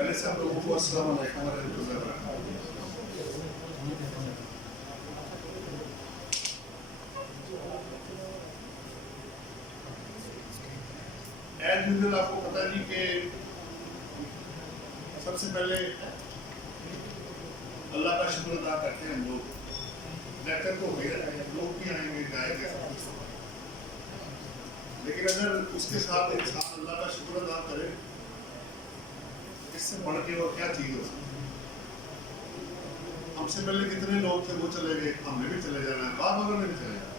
पहले सब लोगों को अस्सलाम वालेकुम वरहमतुल्लाहि वबरकातुहू। एज यूजुअल आपको पता है जी कि सबसे पहले अल्लाह का शुक्र अदा करते हैं हम लोग। लेक्चर तो हो गया, लोग भी आएंगे जाएंगे सब कुछ होगा, लेकिन अगर उसके साथ इंसान अल्लाह का शुक्र अदा करे, इससे बढ़ के और क्या चीज हो सकती है। हमसे पहले कितने लोग थे वो चले गए, हमने भी चले जाना है, बाद वालों ने भी चले जाना।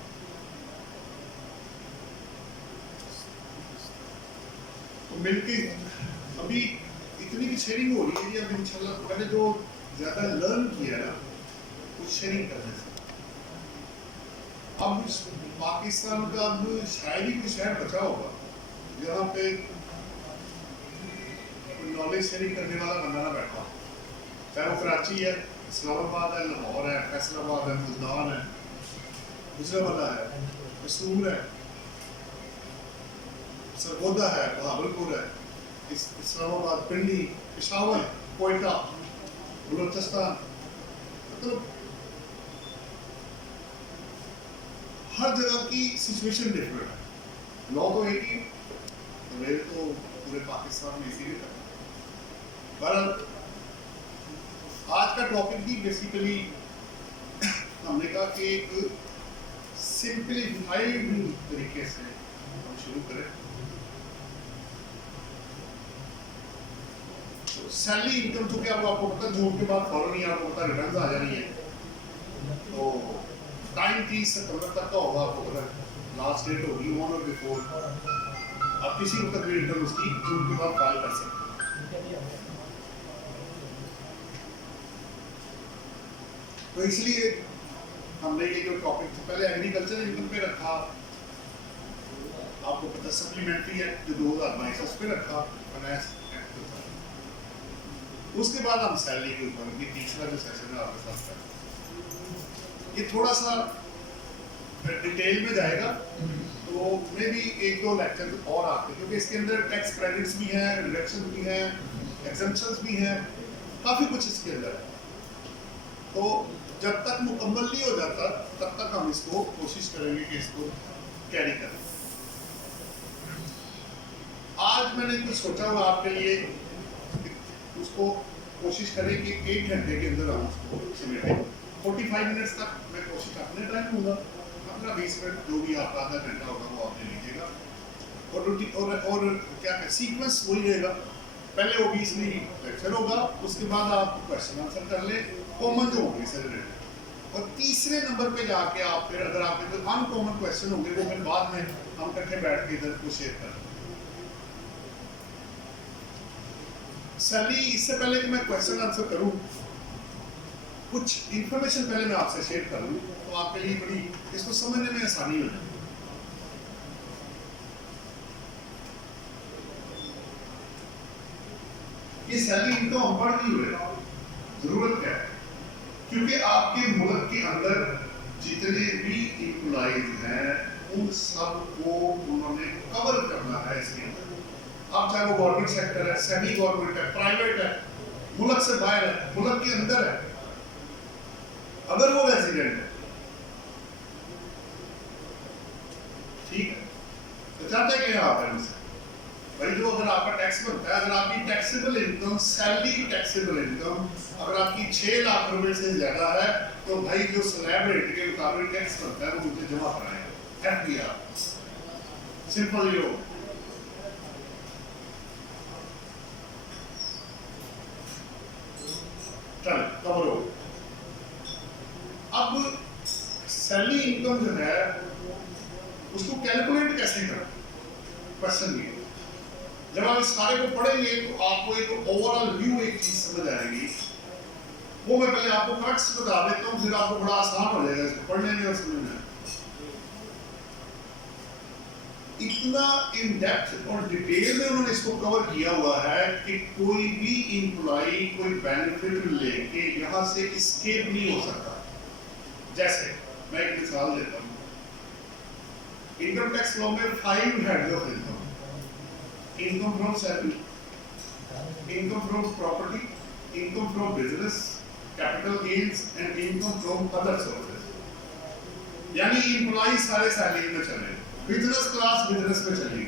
तो मिलके अभी इतनी की शेयरिंग हो रही है कि अब इंशाल्लाह मैंने जो ज्यादा लर्न किया ना कुछ शेयरिंग करने से, अब पाकिस्तान का अब शायद ही कोई शहर बचा होगा जहाँ पे नॉलेज शेयरिंग करने वाला बंदा ना बैठा, चाहे वो कराची है, इस्लामाबाद है, लाहौर है, फैसलाबाद है, मुल्तान है, गुजरावाला है, मैसूर है, सरगोदा है, बहावलपुर है, इस्लामाबाद, पिंडी, पेशावर, कोयटा, बलूचिस्तान, मतलब हर जगह की सिचुएशन डिफरेंट है। लॉ तो एक ही, मेरे तो पूरे पाकिस्तान में इसीलिए था। पर आज का टॉपिक भी बेसिकली हमने कहा कि एक सिंपलीफाइड तरीके से हम शुरू करें। तो सैलरी इनकम चूंकि आपको पता है जून के बाद फौरन ही आपको पता रिटर्न्स आ जानी है, तो टाइम 30 सितंबर तक का होगा, आपको पता लास्ट डेट होगी ऑन और बिफोर, आप किसी वक्त भी रिटर्न उसकी जून के बाद फाइल कर सकते हैं। तो इसलिए हमने ये जो टॉपिक था पहले एग्रीकल्चर इनकम पे रखा, आपको पता सप्लीमेंट्री एक्ट जो 2022 उस पे रखा, फाइनेंस एक्ट पे था। उसके बाद हम सैलरी के ऊपर ये तीसरा जो सेशन है आपके साथ है, ये थोड़ा सा डिटेल में जाएगा, तो मे भी एक दो लेक्चर और आते हैं क्योंकि इसके अंदर टैक्स क्रेडिट्स भी हैं, रिडक्शन भी हैं, एग्जम्पशंस भी हैं, काफी कुछ इसके अंदर है। तो जब तक मुकम्मल नहीं हो जाता तब तक हम इसको कोशिश करेंगे कि इसको कैरी करें। आज मैंने कुछ सोचा हुआ आपके लिए, उसको कोशिश करें कि 1 घंटे के अंदर हम उसको समेटें। 45 मिनट्स तक मैं कोशिश अपने टाइम दूंगा, 15-20 मिनट जो भी आपका आधा घंटा होगा वो आप ले लीजिएगा। और क्या सीक्वेंस वही रहेगा, पहले ओबीएसली लेक्चर होगा, उसके बाद आप क्वेश्चन आंसर कर ले, कॉमन जो होंगे से रिलेटेड, और तीसरे नंबर पे जाके आप फिर अगर आपके कोई अनकॉमन क्वेश्चन होंगे वो फिर बाद में हम इकट्ठे बैठ के इधर को शेयर करें। सैलरी, इससे पहले कि मैं क्वेश्चन आंसर करूं, कुछ इंफॉर्मेशन पहले मैं आपसे शेयर कर लूं तो आपके लिए बड़ी इसको समझने में आसानी हो जाए। ये सैलरी इनकम हम पढ़ नहीं हुए, जरूरत क्या है, क्योंकि आपके मुल्क के अंदर जितने भी एम्प्लॉइज हैं उन सबको उन्होंने कवर करना है इसके अंदर। अब चाहे वो गवर्नमेंट सेक्टर है, सेमी गवर्नमेंट है, प्राइवेट है, मुल्क से बाहर है, मुल्क के अंदर है, अगर वो रेजिडेंट है, ठीक है, तो चाहते हैं कि आप इनसे भाई जो अगर आपका टैक्स बनता है, अगर आपकी taxable income, salary taxable income अगर आपकी 6 लाख रुपए से ज्यादा है, तो भाई जो स्लैब रेट के मुताबिक टैक्स बनता है वो मुझे जमा कराएं, एफडीआर, सिंपल ही हो। चल कवर हो। अब सैलरी इनकम जो है उसको कैलकुलेट कैसे करें, क्वेश्चन ये। जब आप इस सारे को पढ़ेंगे तो आपको एक ओवरऑल व्यू, एक चीज समझ आएगी। वो मैं पहले आपको फैक्ट्स बता देता हूँ, फिर आपको बड़ा आसान हो जाएगा इसको पढ़ने में और समझने में। इतना इन डेप्थ और डिटेल में उन्होंने इसको कवर किया हुआ है कि कोई भी एम्प्लॉय कोई बेनिफिट लेके यहाँ से एस्केप नहीं हो सकता। जैसे मैं एक मिसाल देता हूँ, इनकम टैक्स लॉ में 5 heads of income, income from salary, income from property, income from business, capital gains and income from other sources. यानी एम्प्लॉय सारे सैलरी में चले, बिजनेस क्लास बिजनेस में चली,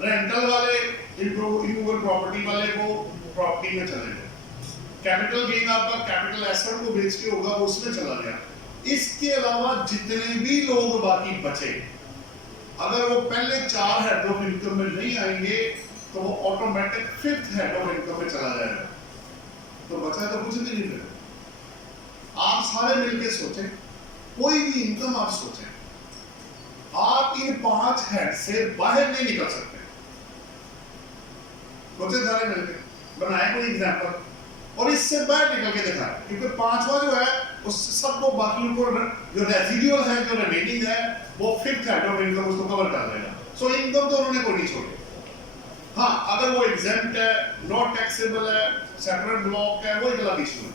रेंटल वाले इमूवेबल प्रॉपर्टी वाले वो प्रॉपर्टी में चले गए, कैपिटल गेन आपका कैपिटल एसेट को बेच के होगा वो उसमें चला गया। इसके अलावा जितने भी लोग बाकी बचे, अगर वो पहले 4 हेड ऑफ इनकम में नहीं आएंगे तो वो automatic 5th head of income में चला जाएगा। तो बचा तो कुछ भी नहीं फिर। आप सारे मिलके सोचें, कोई भी इनकम आप सोचें, आप इन 5 हेड से बाहर नहीं निकल सकते। सोचे सारे मिलके, बनाए कोई एग्जांपल और इससे बाहर निकल के दिखाएं, क्योंकि 5वां जो है उस सबको बाकी को जो रेसिडुअल है, जो रिमेनिंग है, वो 5th हेड ऑफ इनकम उसको कवर कर देगा। सो इनकम तो उन्होंने कोई नहीं छोड़ी। हाँ, अगर वो एग्जेम्प्ट है, नॉट टैक्सेबल है, सेपरेट ब्लॉक है, वो एक अलग इशू है।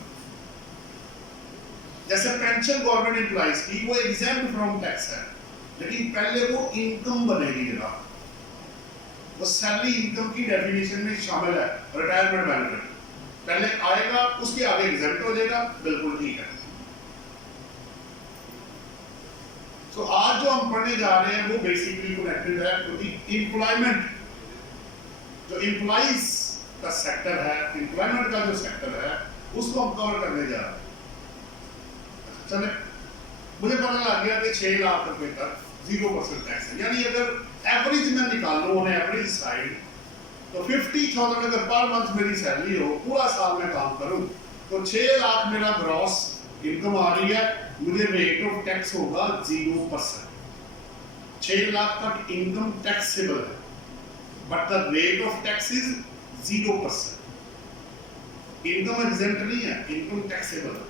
जैसे पेंशन गवर्नमेंट एम्प्लॉइज की वो एग्जेम्प्ट फ्रॉम टैक्स है, लेकिन पहले वो इनकम बनेगी जरा, वो सैलरी इनकम की डेफिनेशन में शामिल है। रिटायरमेंट बेनिफिट पहले आएगा, उसके आगे एग्जेम्प्ट हो जाएगा, बिल्कुल ठीक है। तो आज जो हम पढ़ने जा रहे हैं वो बेसिकली कनेक्टेड है क्योंकि एम्प्लॉयमेंट, जो एम्प्लॉइज का सेक्टर है, एम्प्लॉयमेंट का जो सेक्टर है, उसको हम कवर करने जा रहे हैं। चले, मुझे पता लग गया कि 6 लाख रुपए तक 0% टैक्स है। यानी अगर एवरेज में निकाल लो ऑन एवरेज साइड, तो 50,000 अगर पर मंथ मेरी सैलरी हो, पूरा साल में काम करूं, तो 6 लाख मेरा ग्रॉस इनकम आ रही है, मुझे रेट ऑफ टैक्स होगा 0%। 6 लाख तक इनकम टैक्सेबल है, but the rate of tax is 0%। Income exempt नहीं है, इनकम टैक्सेबल है,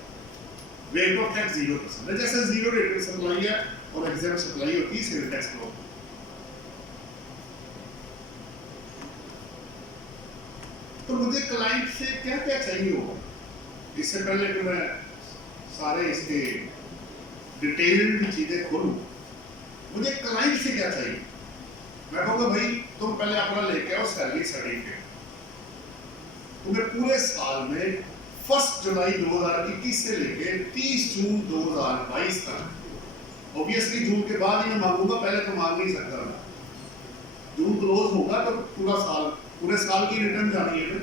रेट ऑफ टैक्स 0%। जैसे 0 रेट पे सप्लाई है और एग्जेम्प्ट सप्लाई होती है सेल टैक्स को। तो मुझे क्लाइंट से क्या क्या चाहिए होगा, इससे पहले कि मैं सारे इसके डिटेल्ड चीजें खोलूं, मुझे क्लाइंट से क्या चाहिए? मैं कहूँगा भाई तुम पहले अपना लेके आओ सैलरी सर्टिफिकेट। तुम्हें पूरे साल में 1 जुलाई 2021 से लेके 30 जून 2022 तक, ऑब्वियसली जून के बाद ही मैं मांगूंगा, पहले तो मांग नहीं सकता मैं। जून क्लोज होगा तो पूरा साल, पूरे साल की रिटर्न जानी है।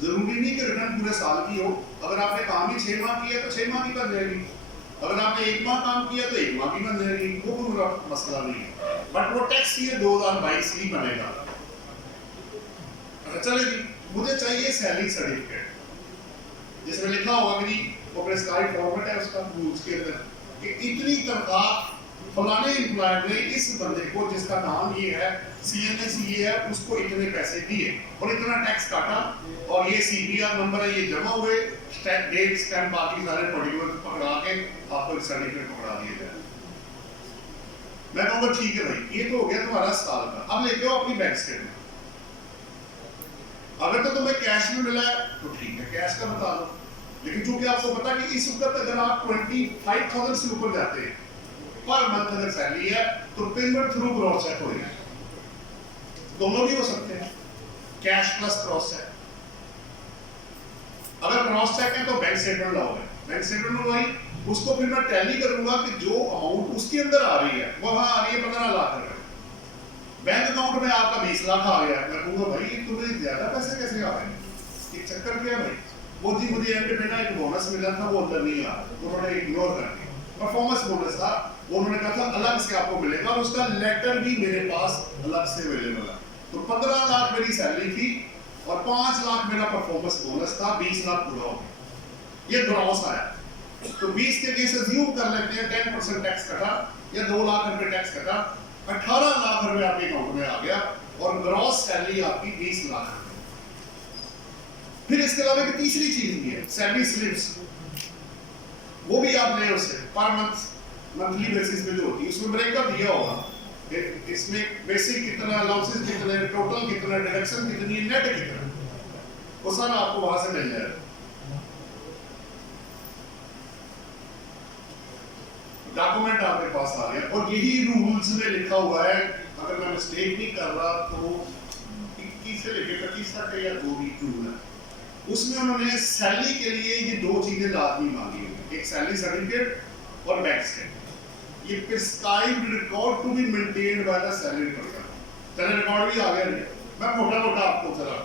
जरूरी नहीं कि रिटर्न पूरे साल की हो, अगर आपने काम ही 6 माह किया तो 6 माह की बन जाएगी, अगर आपने 1 माह काम किया तो 1 माह की बन जाएगी, वो कोई मसला नहीं है। बट वो टैक्स ईयर 2022 ही बनेगा। चलेगी, मुझे चाहिए सैलरी सर्टिफिकेट जिसमें लिखा होगा कि वो प्रेस्क्राइब फॉर्मेट है उसका, रूल्स के अंदर कि इतनी तनख्वाह फलाने एम्प्लॉयर ने इस बंदे को, जिसका नाम ये है, CNS ये है, उसको इतने पैसे दिए और इतना टैक्स काटा, और ये CPR नंबर है, ये जमा हुए, डेट स्टैम्प बाकी सारे पर्टिकुलर पकड़ा के आपको सर्टिफिकेट पकड़ा दिया जाए। मैं कहूँगा ठीक है भाई, ये तो हो गया तुम्हारा साल का, अब लेके आओ अपनी बैंक स्टेटमेंट। अगर तो तुम्हें कैश में मिला है तो ठीक है, कैश का बता दो, लेकिन चूंकि आपको पता कि इस वक्त अगर आप 25,000 से ऊपर जाते हैं पर मंथ अगर सैलरी है, तो पेमेंट थ्रू क्रॉस चेक होगा। दोनों भी हो सकते हैं, कैश प्लस क्रॉस चेक। अगर क्रॉस चेक है तो बैंक स्टेटमेंट लाओगे, बैंक स्टेटमेंट मंगवाई, उसको फिर मैं टैली करूंगा कि जो अमाउंट उसके अंदर आ रही है वहां आ रही है 15 लाख रुपए, बैंक अकाउंट में आपका 20 लाख आ गया। मैं कहूंगा भाई तुम्हें ज्यादा पैसे कैसे आ रहे हैं, एक चक्कर क्या भाई? वो जी मुझे एंड में ना एक बोनस मिला था, वो अंदर नहीं आ, उन्होंने इग्नोर कर दिया। परफॉर्मेंस बोनस था, उन्होंने कहा था अलग से आपको मिलेगा, और उसका लेटर भी मेरे पास अलग से अवेलेबल है। तो 15 लाख मेरी सैलरी थी और 5 लाख मेरा परफॉर्मेंस बोनस था, 20 लाख पूरा हो गया, ये ग्रॉस आया। तो 20 के केस अज्यूम कर लेते हैं 10% टैक्स कटा या 2 लाख रुपए टैक्स कटा, 18 लाख रुपए आपके अकाउंट में आ गया और ग्रॉस सैलरी आपकी 20 लाख। फिर इसके अलावा एक तीसरी चीज भी है, सैलरी स्लिप्स, वो भी आप ले उससे पर मंथली बेसिस पे जो होती है, उसमें ब्रेकअप दिया होगा, इसमें बेसिक कितना, अलाउंसेस कितने, टोटल कितना, डिडक्शन कितनी, नेट कितना, वो सारा आपको वहां से मिल जाएगा। डॉक्यूमेंट आपके पास आ गया और यही रूल्स में लिखा हुआ है। अगर मैं मिस्टेक नहीं कर रहा तो 21 से लेकर 25 तक या 2 वीक टूर है, उसमें उन्होंने सैलरी के लिए ये दो चीजें लाजमी मांगी हुई, एक सैलरी सर्टिफिकेट और बैंक स्टेटमेंट। ये prescribed record to be maintained by the salary person. चलो रिकॉर्ड भी आ गया नहीं, मैं मोटा मोटा आपको जरा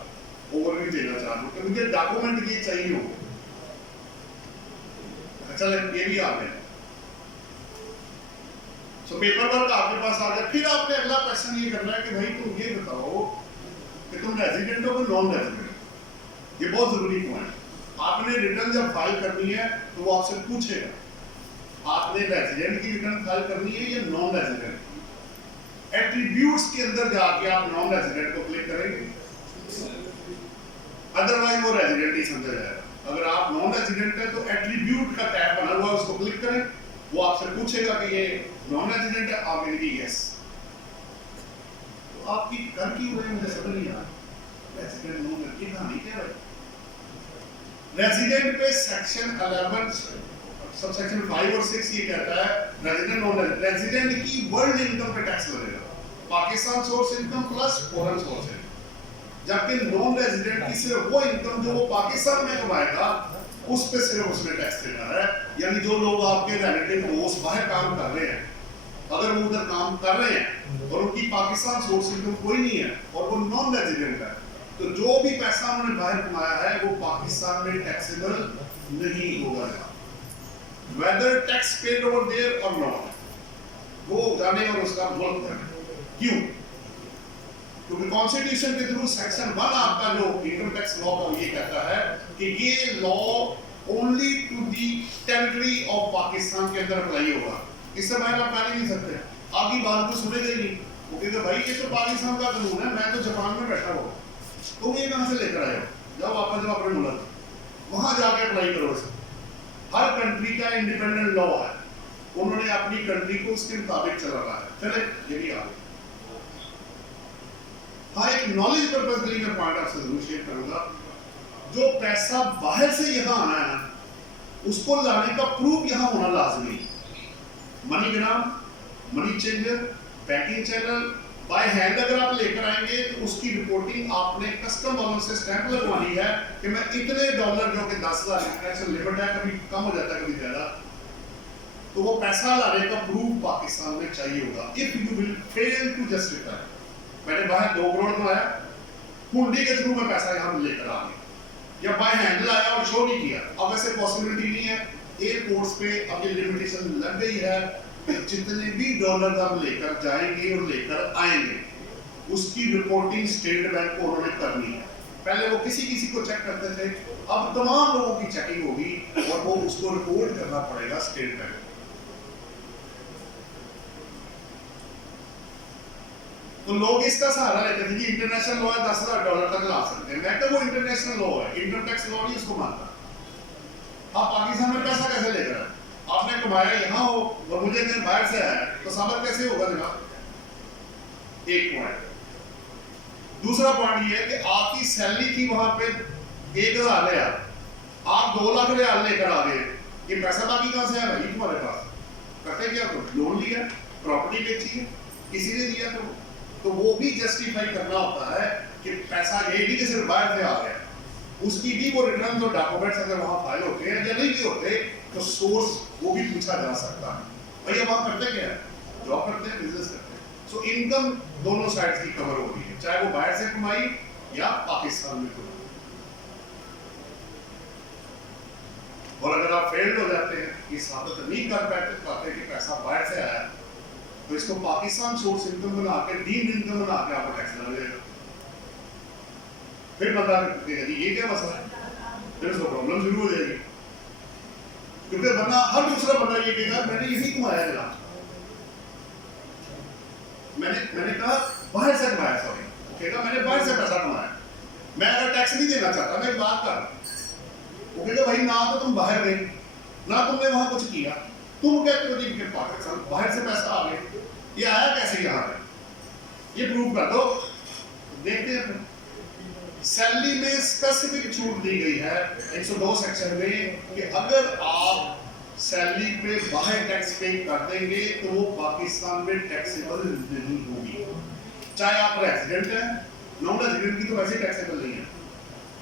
ओवरव्यू देना चाह रहा हूँ कि मुझे डॉक्यूमेंट ये चाहिए हो। अच्छा ये भी आ गया, सो पेपर वर्क आपके पास आ गया। फिर आपने अगला क्वेश्चन ये करना है कि भाई तुम ये बताओ कि तुम रेजिडेंट हो कि नॉन रेजिडेंट। ये बहुत जरूरी पॉइंट। आपने रिटर्न जब फाइल करनी है तो वो आपसे पूछेगा आपने रेजिडेंट की रिटर्न फाइल करनी है या नॉन रेजिडेंट की। एट्रीब्यूट्स के अंदर जाके आप नॉन रेजिडेंट को क्लिक करेंगे, अदरवाइज वो रेजिडेंट ही समझा जाएगा। अगर आप नॉन रेजिडेंट है तो एट्रीब्यूट का टैब बना हुआ है, उसको क्लिक करें, वो आपसे पूछेगा कि ये नॉन रेजिडेंट है, आप कहेंगे यस। तो आपकी कर की हुई मुझे समझ नहीं आ रहा रेजिडेंट नॉन रेजिडेंट कहानी क्या है। रेजिडेंट पे सेक्शन 11 सब सेक्शन 5 और 6 ये कहता है रेजिडेंट नॉन रेजिडेंट की वर्ल्ड इनकम पे टैक्स लगेगा, Pakistan source income plus foreign source income. जबकि नॉन रेजिडेंट की सिर्फ वो इनकम जो वो पाकिस्तान में कमाएगा उस पे सिर्फ उसने टैक्स देना है। यानी जो लोग आपके रिलेटिव दोस्त बाहर काम कर रहे हैं, अगर वो उधर काम कर रहे हैं और उनकी पाकिस्तान सोर्स इनकम कोई नहीं है और वो नॉन रेजिडेंट है, तो जो भी पैसा उन्होंने बाहर कमाया है वो पाकिस्तान में टैक्सेबल नहीं होगा, whether tax paid over there और नॉट। वो जाने और उसका मुल्क करने क्यों, क्योंकि कॉन्स्टिट्यूशन के थ्रू सेक्शन 1 आपका जो इनकम टैक्स लॉ का ये कहता है कि ये law only to the territory of Pakistan के अंदर अप्लाई होगा, इससे बाहर आप कर ही नहीं सकते। आपकी बात को सुनेगा ही नहीं, वो कहते भाई ये तो पाकिस्तान का कानून है, मैं तो जापान में बैठा हुआ, तुम ये कहां से लेकर आए हो, जाओ वापस जाओ अपने मुल्क, वहां जाके अप्लाई करो इसे। हर कंट्री का इंडिपेंडेंट लॉ है, उन्होंने अपनी कंट्री को उसके मुताबिक चलाना है। चले ये भी आ गया। हाँ, एक नॉलेज पर्पस के लिए मैं पॉइंट आपसे जरूर शेयर करूंगा, जो पैसा बाहर से यहाँ आना है ना, उसको लाने का प्रूफ यहाँ होना लाजमी है। MoneyGram, money changer, banking channel, by hand अगर आप लेकर आएंगे तो उसकी रिपोर्टिंग आपने कस्टम वालों से स्टैंप लगवानी है कि मैं इतने डॉलर, जो कि 10,000 इंटरनेशनल लिमिट है, कभी कम हो जाता है कभी ज्यादा, तो वो पैसा लाने का प्रूफ पाकिस्तान में चाहिए होगा। If you will fail to justify, मैंने बाहर 2 करोड़ कमाया, हुंडी के थ्रू मैं पैसा यहाँ लेकर आ गया, या बाय हैंड लाया और शो नहीं किया, अब ऐसे पॉसिबिलिटी नहीं है। एयरपोर्ट्स पे अब ये लिमिटेशन लग गई है, जितने भी डॉलर हम लेकर जाएंगे और लेकर आएंगे उसकी रिपोर्टिंग स्टेट बैंक को उन्होंने करनी है। पहले वो किसी किसी को चेक करते थे, अब तमाम लोगों की चेकिंग होगी और वो उसको रिपोर्ट करना पड़ेगा स्टेट बैंक। तो लोग इसका सहारा लेते थे कि इंटरनेशनल लॉ है, 10,000 डॉलर तक ला सकते हैं। मैं तो वो इंटरनेशनल लॉ है, इनकम टैक्स लॉ नहीं उसको मानता। आप पाकिस्तान में पैसा कैसे लेकर आए, आपने कमाया यहाँ हो और मुझे कहीं बाहर से आया, तो साबित कैसे होगा जनाब। एक पॉइंट। दूसरा पॉइंट ये है कि आपकी सैलरी थी वहां पे 1,000 रियाल, आप 2 लाख रियाल लेकर आ गए, ये पैसा बाकी कहां से आया भाई तुम्हारे पास? करते क्या, तो लोन लिया, प्रॉपर्टी बेची है, किसी ने दिया, तो वो भी जस्टिफाई करना होता है कि पैसा ये नहीं कि सिर्फ बाहर से आ गया, उसकी भी वो रिटर्न, जो डॉक्यूमेंट्स अगर वहां फाइल होते हैं या नहीं भी होते तो सोर्स वो भी पूछा जा सकता है। भैया वहां करते क्या है, जॉब करते हैं, बिजनेस करते हैं। सो इनकम दोनों साइड्स की कवर हो रही है, चाहे वो बाहर से कमाई या पाकिस्तान में कमाई। और अगर आप फेल्ड हो जाते हैं, ये साबित नहीं कर पाते कि पैसा बाहर से आया, तो इसको पाकिस्तान सोर्स इनकम बना के, डीम्ड इनकम बना के आपको टैक्स लगा देगा। फिर बता देगा ये क्या मसला है, फिर उसको प्रॉब्लम शुरू हो जाएगी, क्योंकि वरना हर दूसरा बंदा ये कहेगा मैंने यही कमाया है, मैंने कहा बाहर से कमाया, सॉरी कहेगा मैंने बाहर से पैसा कमाया, मैं अगर टैक्स नहीं देना चाहता, मैं एक बात कर, वो कहेगा भाई ना तो तुम बाहर गए, ना तुमने वहां कुछ किया, तुम कहते हो कि पाकिस्तान बाहर से पैसा आ गया, ये आया कैसे यहाँ पे, ये प्रूव कर दो। देखते हैं सैलरी में स्पेसिफिक छूट दी गई है 102 सेक्शन में कि अगर आप सैलरी पे बाहर टैक्स पे कर देंगे तो वो पाकिस्तान में टैक्सेबल नहीं होगी। चाहे आप रेजिडेंट हैं, नॉन रेजिडेंट की तो वैसे टैक्सेबल नहीं है।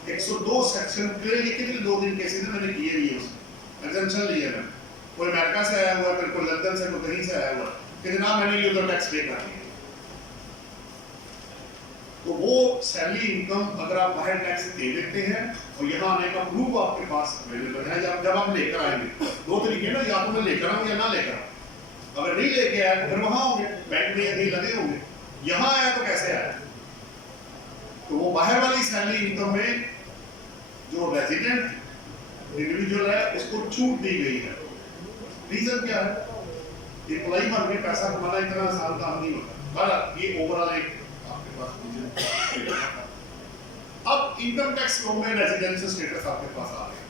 102 सेक्शन क्लियर लिखे थे, 2 दिन केसेस में मैंने किए भी उसमें एग्जेम्पशन लिए मैंने। कोई अमेरिका से आया हुआ है, कोई लंदन से, कोई कहीं से आया हुआ है कि जनाब मैंने ये उधर टैक्स पे कर दिया। तो वो सैलरी इनकम अगर आप बाहर टैक्स दे देते हैं और यहाँ आने का प्रूफ आपके पास अवेलेबल है, जब आप लेकर आएंगे 2 तरीके ना, या तो मैं लेकर आऊँ या ना लेकर आऊँ। अगर नहीं लेके आया तो फिर वहां होंगे, बैंक में कहीं लगे होंगे। यहाँ आया तो कैसे आया? तो वो बाहर वाली सैलरी इनकम में जो रेजिडेंट इंडिविजुअल है उसको छूट दी गई है। रीजन क्या है? एम्प्लॉई बन के पैसा कमाना इतना आसान काम नहीं होता। पर ये ओवरऑल एक आपके पास अब इनकम टैक्स लॉ में रेजिडेंशियल स्टेटस आपके पास आ गया,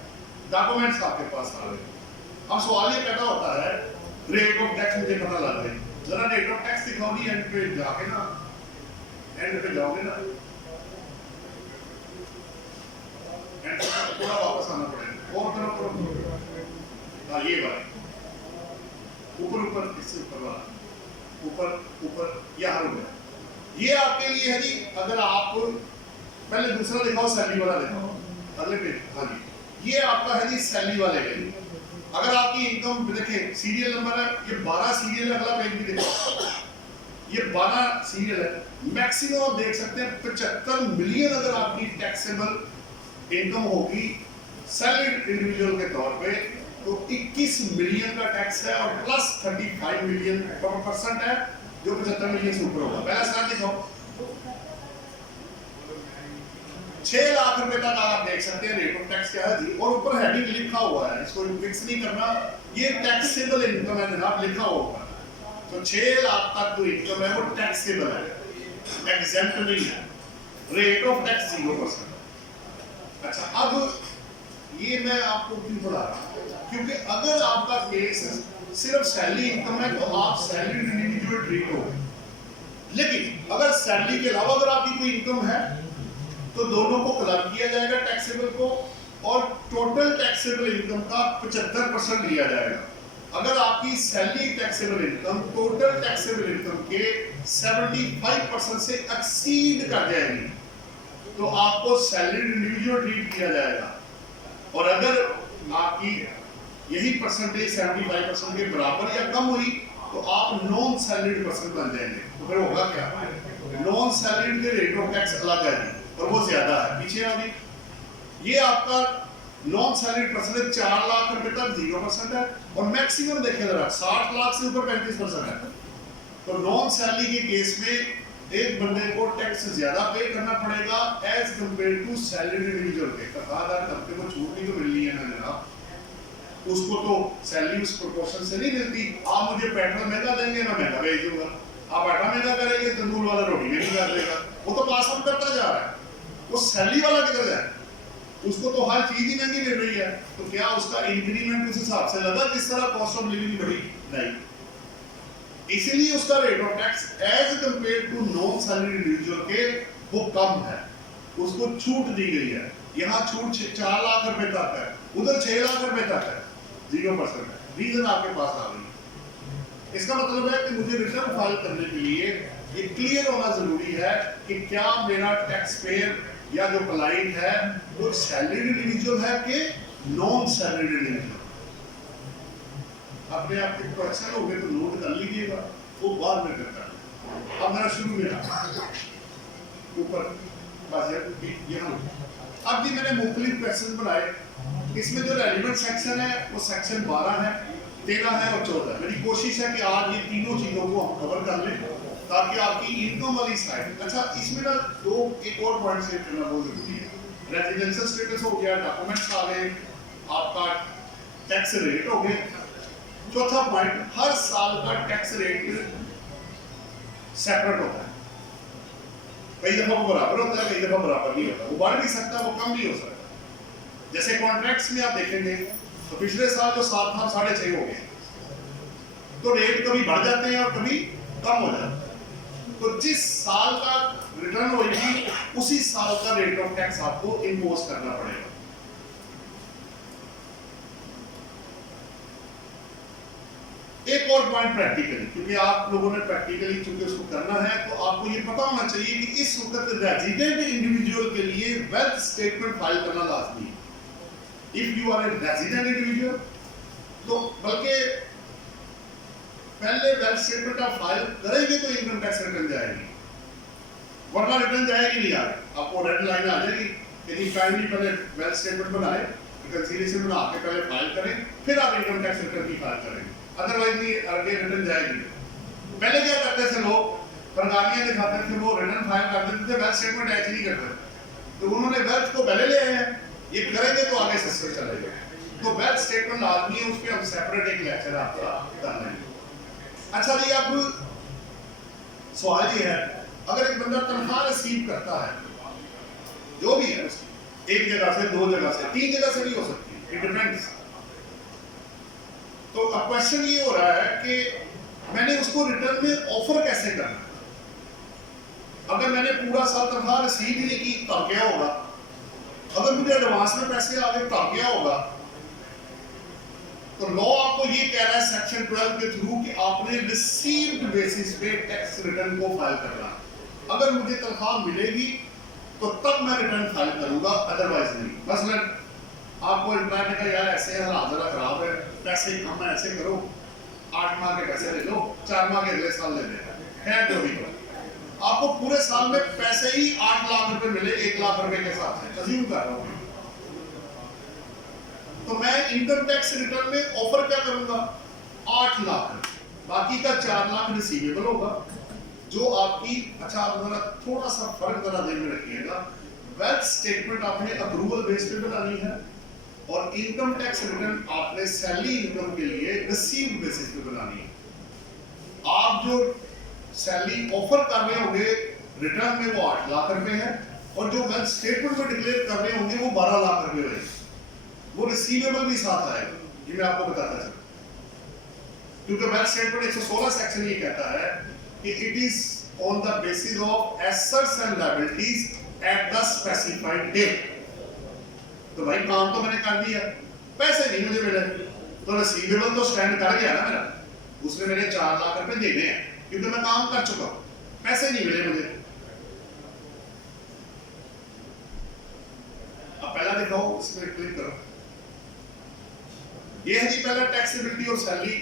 डॉक्यूमेंट्स आपके पास आ गए। अब सवाल ये पैदा होता है, रेट ऑफ टैक्स मुझे पता लग गई, जरा रेट ऑफ टैक्स दिखाओ नहीं, एंड पे जाके ना, एंड पे जाओगे ना, एंड पूरा वापस आना पड़ेगा और तरफ। हाँ ये बात ऊपर ऊपर, इससे ऊपर वाला, ऊपर ऊपर यहाँ हो गया। ये आपके लिए है जी। अगर आप पहले दूसरा दिखाओ, सैलरी वाला दिखाओ, अगले पेज। हाँ जी, ये आपका है जी सैलरी वाले का जी। अगर आपकी इनकम देखें, सीरियल नंबर है, ये 12 सीरियल है, अगला पेज भी देखो, ये 12 सीरियल है। मैक्सिमम आप देख सकते हैं 75 मिलियन अगर आपकी टैक्सेबल इनकम होगी सैलरी इंडिविजुअल के तौर पे, तो 21 मिलियन का टैक्स है और प्लस 35 मिलियन परसेंट है जो 75 मिलियन से ऊपर होगा। पहला स्लाइड दिखाओ। 6 लाख रुपए तक आप देख सकते हैं रेट ऑफ टैक्स क्या है जी, और ऊपर हेडिंग लिखा हुआ है, इसको फिक्स नहीं करना, ये टैक्सेबल इनकम है जनाब, लिखा होगा। तो 6 लाख तक जो इनकम है वो टैक्सेबल है, एग्जेम्प्ट नहीं है। Rate of tax 0%। अच्छा, अब ये मैं आपको क्यों पढ़ा रहा हूं, क्योंकि अगर आपका केस सिर्फ सैलरी इनकम है तो आप सैलरी इंडिविजुअल ट्रीट हो, लेकिन अगर सैलरी के अलावा अगर आपकी कोई इनकम है तो दोनों को क्लब किया जाएगा टैक्सेबल को, और टोटल टैक्सेबल इनकम का 75% लिया जाएगा। अगर आपकी salary taxable income total taxable income के 75% से एक्सीड कर जाएगी तो आपको सैलरी इंडिविजुअल ट्रीट किया जाएगा। और अगर आपकी यही परसेंटेज 75% के बराबर या कम हुई तो आप नॉन सैलरीड पर्सन बन जाएंगे। तो फिर होगा क्या? नॉन सैलरीड के रेट ऑफ टैक्स अलग है और वो ज्यादा है। पीछे अभी ये आपका नॉन सैलरीड पर्सन 4 लाख रुपए तक 0% है, और मैक्सिमम देखें जरा 60 लाख से ऊपर 35% है। तो नॉन सैलरी के केस में एक बंदे को टैक्स ज्यादा पे करना पड़ेगा as compare to salary individual के। ठेकेदार कंपनी को छूट नहीं तो मिल रही है ना जनाब, उसको तो सैलरी उस प्रोपोर्शन से नहीं मिलती। आप मुझे पेट्रोल महंगा देंगे, मैं महंगा भेज दूंगा। आप आटा महंगा करेंगे, तंदूर वाला रोटी नहीं कर देगा। वो तो पास ऑन करता जा रहा है। वो सैलरी वाला किधर जाए? उसको तो हर चीज ही महंगी मिल रही है। तो क्या उसका इंक्रीमेंट उस हिसाब से लगा जिस तरह कॉस्ट ऑफ लिविंग बढ़ी? नहीं। इसलिए उसका rate of tax as compare to non salary individual के वो कम है, उसको छूट दी गई है। यहाँ छूट 4 लाख रुपए तक है, उधर 6 लाख रुपए तक है, 0% है। रीजन आपके पास आ गई। इसका मतलब है कि मुझे रिटर्न फाइल करने के लिए ये क्लियर होना जरूरी है कि क्या मेरा टैक्स पेयर या जो क्लाइंट है वो सैलरी इंडिविजुअल है कि नॉन सैलरी इंडिविजुअल। अपने आप के क्वेश्चन हो गए तो नोट कर लीजिएगा, वो बाद में करता है। अब मेरा शुरू में ऊपर बस यहाँ अब भी मैंने मुख्तलिफ क्वेश्चन बनाए। इसमें जो रेलिवेंट सेक्शन है वो सेक्शन 12 है, 13 है और 14। मेरी कोशिश है कि आज ये तीनों चीजों को हम कवर कर लें ताकि आपकी इनकम वाली साइड। अच्छा, इसमें ना एक और पॉइंट सेव करना बहुत जरूरी है। रेजिडेंशियल स्टेटस हो गया, डॉक्यूमेंट्स आ गए, आपका टैक्स रेट हो गए। चौथा पॉइंट, हर साल का टैक्स रेट सेपरेट होता है। कई दफा वो बराबर होता है, कई दफा बराबर नहीं होता। वो बढ़ भी सकता है, वो कम भी हो सकता है। जैसे कॉन्ट्रैक्ट्स में आप देखेंगे तो पिछले साल जो 7 था 6.5 हो गए, तो रेट कभी बढ़ जाते हैं और कभी कम हो जाते हैं। तो जिस साल का रिटर्न होगी उसी साल का रेट ऑफ टैक्स आपको इम्पोज करना पड़ेगा। एक और पॉइंट प्रैक्टिकली, क्योंकि आप लोगों ने प्रैक्टिकली चूंकि उसको करना है तो आपको ये पता होना चाहिए कि इस वक्त रेजिडेंट इंडिविजुअल के लिए वेल्थ स्टेटमेंट फाइल करना लाजमी है। If you are a resident individual तो बल्कि पहले वेल्थ स्टेटमेंट आप फाइल करेंगे तो इनकम टैक्स रिटर्न जाएगी, वरना रिटर्न जाएगी नहीं। यार आपको रेड लाइन आ जाएगी यदि काइंडली पहले वेल्थ स्टेटमेंट बनाए, रिकंसिलिएशन बना के पहले फाइल करें, फिर आप इनकम टैक्स रिटर्न की फाइल करेंगे, अदरवाइज नहीं आगे रिटर्न जाएगी। पहले क्या करते थे लोग, परगानियां दिखाते थे, वो रिटर्न फाइल कर देते थे, वेल्थ स्टेटमेंट ऐड नहीं करते। तो उन्होंने वेल्थ को पहले ले आए हैं, ये करेंगे तो आगे सस्ते चलेगा। तो वेल्थ स्टेटमेंट आदमी है, उस पर हम सेपरेट एक लेक्चर आपका करना है। अच्छा जी, अब सवाल ये है, अगर एक बंदा तनख्वाह रिसीव करता है, जो भी है उसकी, एक जगह से, दो जगह से, तीन जगह से भी हो सकती है, इट डिपेंड्स। तो अब क्वेश्चन ये हो रहा है कि मैंने उसको रिटर्न में ऑफर कैसे करना है। अगर मैंने पूरा साल तनख्वाह रिसीव ही नहीं की तब क्या होगा, अगर मुझे एडवांस में पैसे आ गए तब क्या होगा। तो लॉ आपको ये कह रहा है सेक्शन 12 के थ्रू कि आपने रिसीव्ड बेसिस पे टैक्स रिटर्न को फाइल करना। अगर मुझे तनख्वाह मिलेगी तो तब मैं रिटर्न फाइल करूंगा, अदरवाइज नहीं। मसलन आपको एम्प्लॉय ने कहा यार ऐसे हालात जरा खराब है, पैसे कम है, ऐसे करो 8 माह के पैसे ले लो, 4 माह के अगले साल ले लेना, है जो भी करो। आपको पूरे साल में पैसे ही 8 लाख रुपए मिले 1 लाख रुपए के साथ है, अज्यूम कर रहा हूं। तो मैं इनकम टैक्स रिटर्न में ऑफर क्या करूंगा, 8 लाख, बाकी का 4 लाख रिसीवेबल होगा जो आपकी। अच्छा आप जरा थोड़ा सा फर्क जरा ध्यान में रखिएगा, वेल्थ स्टेटमेंट आपने अप्रूवल बेस पे बनानी है और इनकम टैक्स रिटर्न आपने सैलरी इनकम के लिए रिसीव्ड बेसिस पे बनानी है। आप जो सैलरी ऑफर कर रहे होंगे रिटर्न में वो 8 लाख रुपए है, और जो वेल्थ स्टेटमेंट में डिक्लेयर कर रहे होंगे वो 12 लाख रुपए होंगे, वो रिसीवेबल भी साथ आएगा। ये मैं आपको बताता चलूं, क्योंकि वेल्थ स्टेटमेंट 116 सेक्शन ये कहता है कि it is on the basis of assets and liabilities at the specified date. तो भाई काम तो मैंने कर दिया, पैसे नहीं मुझे मिले, तो रिसीवेबल तो स्टैंड कर गया ना मेरा, उसने मेरे 4 लाख रुपए देने हैं क्योंकि मैं काम कर चुका हूं, पैसे नहीं मिले मुझे। अब पहला दिखाओ, इसमें क्लिक करो, ये है जी पहला टैक्सेबिलिटी और सैलरी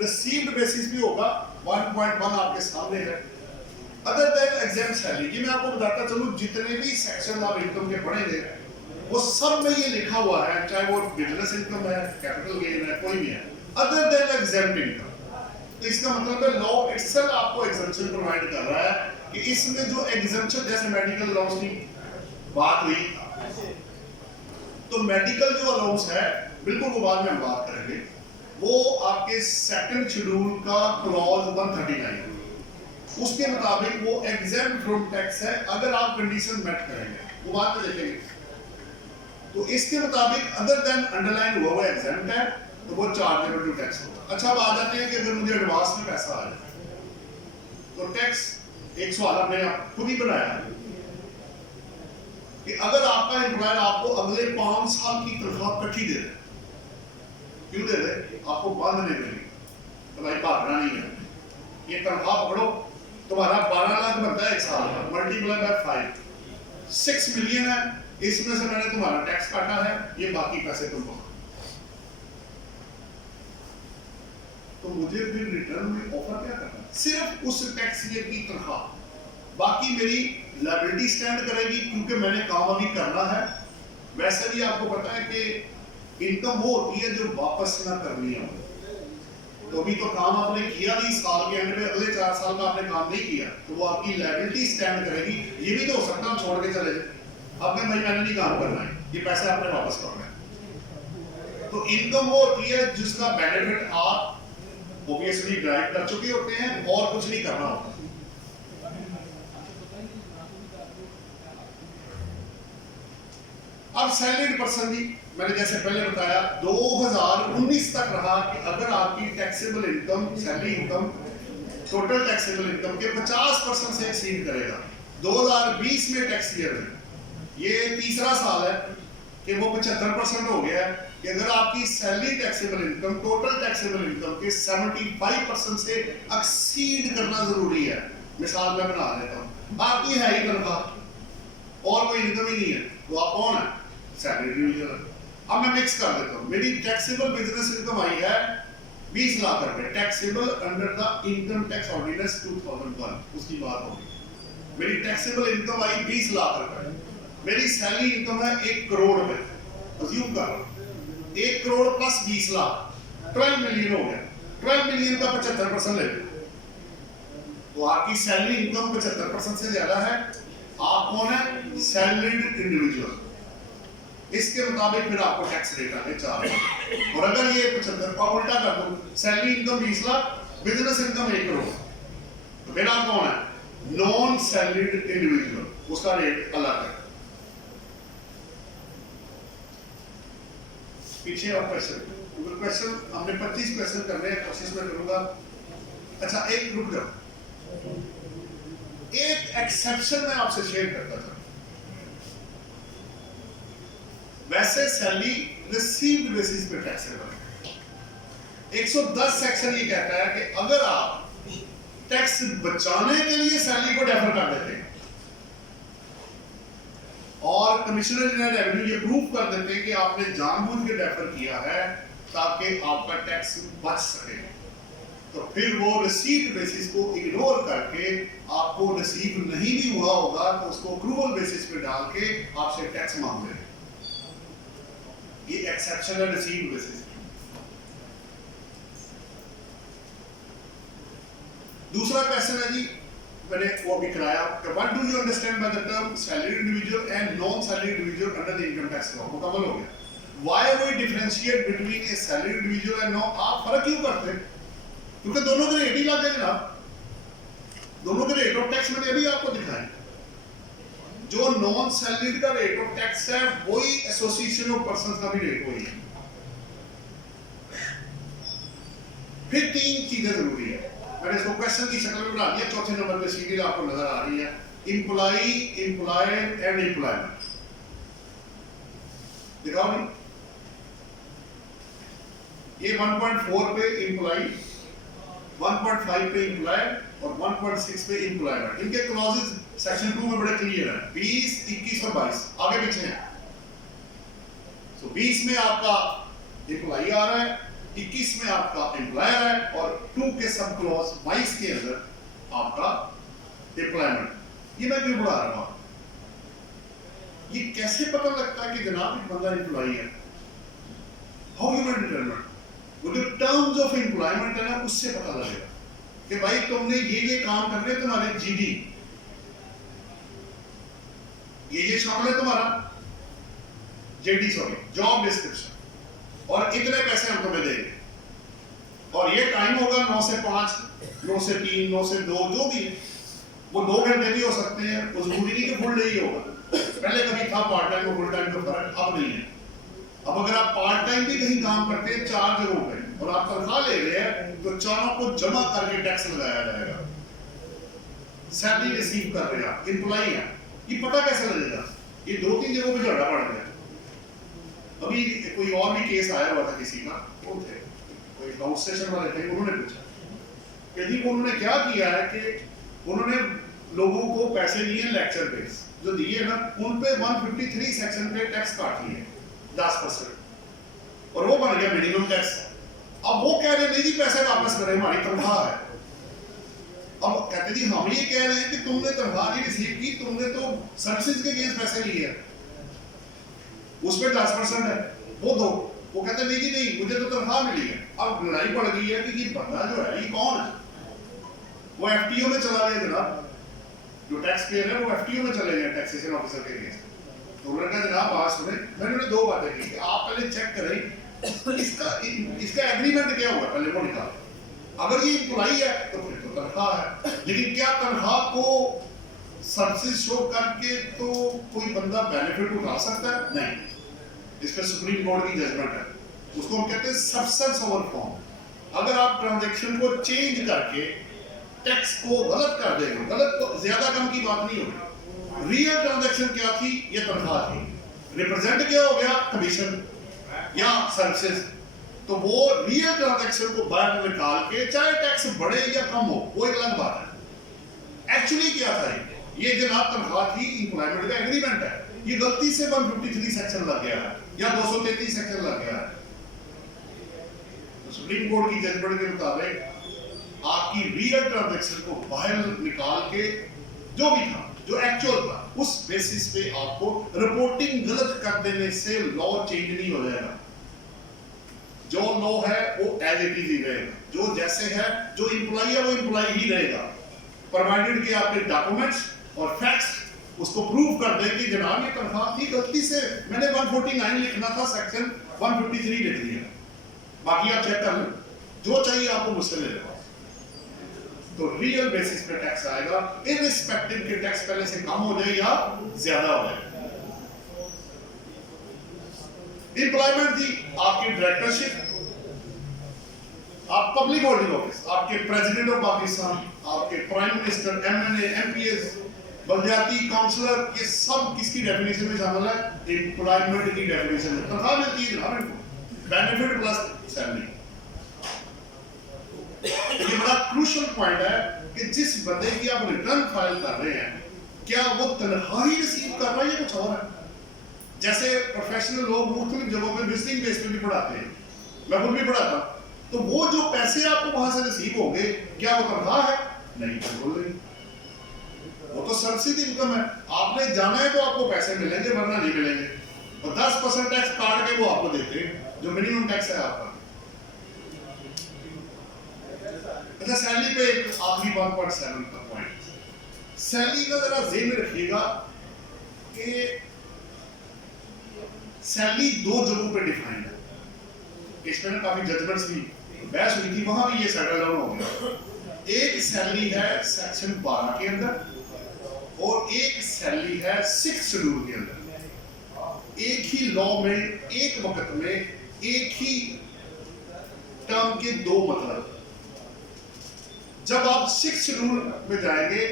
रिसीव्ड बेसिस पे होगा, 1.1 आपके सामने है। अदर देन एग्जेम्प्ट सैलरी, ये मैं आपको बताता चलूं, जितने भी सेक्शन आप इनकम के पढ़ेंगे वो सब में ये लिखा हुआ है, चाहे वो बिजनेस इनकम है, कैपिटल गेन है, कोई भी है, अदर देन एग्जेम्प्ट इनकम। तो इसका मतलब है लॉ इटसेल्फ आपको एग्जम्पशन प्रोवाइड कर रहा है कि इसमें जो एग्जम्पशन, जैसे मेडिकल अलाउंस की बात हुई, तो मेडिकल जो अलाउंस है बिल्कुल वो बाद में हम बात करेंगे, वो आपके सेकंड शेड्यूल का क्लॉज 139 उसके मुताबिक वो एग्जेम्प्ट फ्रॉम टैक्स है अगर आप कंडीशन मेट करेंगे, वो बाद में देखेंगे। तो इसके मुताबिक अदर देन अंडरलाइन हुआ एग्जेम्प्ट है तो वो चार्जेबल टू टैक्स होगा। अच्छा अब आ जाते हैं कि अगर मुझे एडवांस में पैसा आ जाए तो टैक्स, एक सवाल आपने खुद ही बनाया कि अगर आपका एम्प्लॉयर आपको अगले 5 साल की तनख्वाह इकट्ठी दे दे, क्यों दे दे, आपको बंद नहीं देगी, तो भाई भागना नहीं है, ये तनख्वाह पकड़ो, तुम्हारा 12 लाख बनता है एक साल का, मल्टीप्लाई बाय 5, 6 मिलियन है, इसमें से मैंने तुम्हारा टैक्स काटा है, ये बाकी पैसे तुम पकड़ो। तो मुझे फिर रिटर्न में ऑफर क्या करना, सिर्फ उस टैक्स ईयर की तनख्वाह, बाकी मेरी लायबिलिटी स्टैंड करेगी क्योंकि मैंने काम अभी करना है। वैसे भी आपको पता है कि इनकम वो होती है जो वापस ना करनी है, तो अभी तो काम आपने किया नहीं, साल के एंड में अगले 4 साल का आपने काम नहीं किया, तो वो आपकी लायबिलिटी स्टैंड करेगी। ये भी तो हो सकता है छोड़ के चले जाए, आपने भाई मैंने नहीं काम करना है, ये पैसे आपने वापस करना है। तो इनकम वो होती है जिसका बेनिफिट आप ऑब्वियसली ड्राइव कर चुके होते हैं और कुछ नहीं करना होता। अब सैलरीड पर्सन की मैंने जैसे पहले बताया 2019 तक रहा कि अगर आपकी taxable income, salary income total taxable income के 50% से एक्सीड करेगा। 2020 में टैक्स ईयर में ये तीसरा साल है कि वो 75% हो गया है, कि अगर आपकी salary taxable income total taxable income के 75% से एक्सीड करना जरूरी है। मिसाल मैं बना देता हूँ, आपकी है ही तनख्वाह और कोई इनकम ही नहीं है, तो आप कौन है? Salary individual. अब मैं मिक्स कर देता हूँ, मेरी टैक्सेबल बिजनेस इनकम आई है 20 लाख रुपए, taxable under the income tax ordinance 2001, उसकी बात होगी। मेरी टैक्सेबल इनकम आई 20 लाख रुपए, मेरी सैलरी इनकम है 1 करोड़ रुपए, अज्यूम कर लो 1 करोड़ प्लस 20 लाख 12 मिलियन हो गया। 12 मिलियन का 75% ले लो, तो आपकी सैलरी इनकम 75% से ज्यादा है। आप कौन है? Salaried individual. इसके मुताबिक फिर आपको टैक्स रेट आगे 4। और अगर ये 75 का उल्टा कर दो, salary income 20 lakh, business income 1 crore, तो फिर आप कौन है? नॉन सैलरीड इंडिविजुअल, उसका रेट अलग है। पीछे और क्वेश्चन हमने 25 क्वेश्चन करने हैं, कोशिश में करूंगा। अच्छा एक रुक जाओ, एक एक्सेप्शन मैं आपसे शेयर करता था। वैसे सैलरी रिसीव्ड बेसिस पे टैक्सेबल है। 110 सेक्शन ये कहता है कि अगर आप टैक्स बचाने के लिए सैलरी को डेफर कर देते हैं और कमिश्नर जनरल रेवेन्यू ये प्रूफ कर देते हैं कि आपने जानबूझ के डेफर किया है ताकि आपका टैक्स बच सके, तो फिर वो रिसीट बेसिस को इग्नोर करके आपको रिसीव नहीं भी हुआ होगा तो उसको अक्रूवल बेसिस पे डाल के आपसे टैक्स मांग रहे हैं। ये एक्सेप्शन है रिसीव बेसिस। दूसरा क्वेश्चन है जी, मैंने वो भी कराया, what do you understand by the term salary individual and non salary individual under the income tax law? मुकम्मल हो गया। Why we differentiate between a salary individual and non? आप फर्क क्यों करते हैं? क्योंकि दोनों के रेट ही लग गए जनाब, दोनों के रेट ऑफ टैक्स मैंने अभी आपको दिखाए। जो नॉन सैलरीड का रेट ऑफ टैक्स है वही एसोसिएशन ऑफ पर्संस का भी रेट वही है। फिर 3 चीजें जरूरी है, मैंने इसको क्वेश्चन की शक्ल में बना दिया। चौथे नंबर पे सीरियल आपको नजर आ रही है, एम्प्लॉई, एम्प्लॉयर एंड एम्प्लॉयमेंट। दिखाओ नहीं, ये 1.4 पे एम्प्लॉई, 1.5 पे एम्प्लॉयर और 1.6 पे एम्प्लॉयमेंट। इनके क्लॉजेस सेक्शन 2 में बड़े क्लियर है, 20, 21 और 22 आगे पीछे हैं। तो 20 में आपका एम्प्लॉई आ रहा है, 21 में आपका एम्प्लॉयर है और 2 के सब क्लॉज 22 के अंदर आपका एम्प्लॉयमेंट। ये मैं क्यों बढ़ा रहा हूं? ये कैसे पता लगता है कि जनाब एक बंदा एम्प्लॉई है? How you will determine? वो जो टर्म्स ऑफ एम्प्लॉयमेंट है ना, उससे पता लगेगा कि भाई तुमने ये काम करने, तुम्हारे जीडी ये शामिल है, तुम्हारा जेडी सॉरी जॉब डिस्क्रिप्शन, और इतने पैसे हम तुम्हें देंगे और ये टाइम होगा 9 से 5, 9 से 3, 9 से 2, जो भी है। वो 2 घंटे भी हो सकते हैं, वो जरूरी नहीं कि फुल डे ही होगा। पहले कभी था पार्ट टाइम और फुल टाइम का फर्क, अब नहीं है। अब अगर आप पार्ट टाइम भी कहीं काम करते हैं 4 जगहों पे और आप तनख्वाह ले रहे हैं, तो चारों को जमा करके टैक्स लगाया जाएगा। सैलरी रिसीव कर रहे हैं, एम्प्लॉई है, ये पता कैसे लगेगा? ये 2-3 जगहों पे झगड़ा पड़ गया। अभी कोई और भी केस आया हुआ था किसी का, वो थे कोई गाउट स्टेशन वाले थे, उन्होंने पूछा कि जी उन्होंने क्या किया है कि उन्होंने लोगों को पैसे लिए लेक्चर बेस जो दिए ना, उन पे 153 सेक्शन पे टैक्स काट लिए 10% और वो बन गया मिनिमम टैक्स। अब वो कह रहे नहीं जी पैसे वापस करें, हमारी तनख्वाह है। अब कहते जी हम ये कह रहे हैं कि तुमने तनख्वाह नहीं रिसीव की, तुमने तो सर्विसेज के अगेंस्ट पैसे लिए हैं, उसमें 10% है, वो दो। वो कहते नहीं जी नहीं, मुझे तो तनख्वाह मिली है। अब लड़ाई पड़ गई है कि ये बंदा जो है ये कौन है? वो एफटीओ में चला गया जनाब, जो टैक्स पेयर है वो एफटीओ में चले गए टैक्सेशन ऑफिसर के अगेंस्ट। तो उन्होंने कहा जनाब बात सुने, मैंने 2 बातें की कि आप पहले चेक करें इसका एग्रीमेंट क्या हुआ, पहले वो निकालें। अगर ये एम्प्लॉई है तो फिर तो तनख्वाह है, लेकिन क्या तनख्वाह को सर्विसेज शो करके तो कोई बंदा बेनिफिट उठा सकता है? नहीं। इस पर सुप्रीम कोर्ट की जजमेंट है, उसको हम कहते हैं सब्सटेंस ओवर फॉर्म। अगर आप ट्रांजैक्शन को चेंज करके टैक्स को गलत कर देंगे, गलत तो ज्यादा कम की बात नहीं होगी। रियल ट्रांजैक्शन क्या थी? ये तनख्वाह थी। रिप्रेजेंट क्या हो गया? कमीशन। या सर्विसेज, तो वो रियल ट्रांजैक्शन को बाहर निकाल के, चाहे टैक्स बढ़े या कम हो, वो एक अलग बात है। एक्चुअली क्या था ये जनाब तनख्वाह थी, इंप्लॉयमेंट का एग्रीमेंट है, ये गलती से 153 सेक्शन लग गया है या 233 सेक्शन लग गया है। सुप्रीम कोर्ट की जजमेंट के मुताबिक आपकी रियल ट्रांजैक्शन को बाहर निकाल के जो भी था, जो एक्चुअल था, उस बेसिस पे आपको रिपोर्टिंग गलत कर देने से लॉ चेंज नहीं हो जाएगा। जो लॉ है वो एज इट इज ही रहेगा, जो जैसे है, जो इंप्लॉई है वो इंप्लॉई ही रहेगा, प्रोवाइडेड कि आपके डॉक्यूमेंट्स और फैक्ट्स उसको प्रूव कर दें कि जनाब ये तनख्वाह थी, गलती से मैंने 149 लिखना था, सेक्शन 153 लिख दिया, बाकी आप चेक कर लें, जो चाहिए आपको मुझसे ले लें। तो रियल बेसिस पे टैक्स आएगा, इररिस्पेक्टिव के टैक्स पहले से कम हो जाए या ज्यादा हो जाए। एम्प्लॉयमेंट थी आपकी डायरेक्टरशिप, आप पब्लिक होल्डिंग ऑफिस, आपके प्रेसिडेंट ऑफ पाकिस्तान, आपके प्राइम मिनिस्टर, एमएनए, एमपीएस, बलदियाती काउंसलर, ये सब किसकी डेफिनेशन में शामिल है? एम्प्लॉयमेंट की डेफिनेशन में। तनख्वाह मिलती है जनाब इनको, बेनिफिट प्लस सैलरी। ये बड़ा क्रूशियल पॉइंट है कि जिस बंदे की आप रिटर्न फाइल कर रहे हैं, क्या वो तनख्वाह ही रिसीव कर रहा है या कुछ और है? जैसे प्रोफेशनल लोग मुख्तलिफ जगहों पे विजिटिंग बेस पे भी पढ़ाते हैं, मैं खुद भी पढ़ाता, तो वो जो पैसे आपको वहां से रिसीव होंगे, क्या वो तनख्वाह है? नहीं, बिल्कुल नहीं, वो तो सब्सिडी इनकम है। आपने जाना है तो आपको पैसे मिलेंगे, वरना नहीं मिलेंगे। और 10% टैक्स काट के वो आपको देते हैं, जो मिनिमम टैक्स है आपका। अच्छा, सैलरी पे एक आखिरी 1.7 का पॉइंट, सैलरी का जरा ज़हन में रखिएगा कि सैलरी दो जगहों पे डिफाइंड है। इसमें काफी जजमेंट्स भी, बहस हुई थी, वहां भी ये सेटल डाउन हो गया। एक सैलरी है सेक्शन 12 के अंदर और एक सैलरी है 6 शेड्यूल के अंदर। एक ही लॉ में, एक वक्त में, एक ही टर्म के दो मतलब। जब आप 6 शेड्यूल में जाएंगे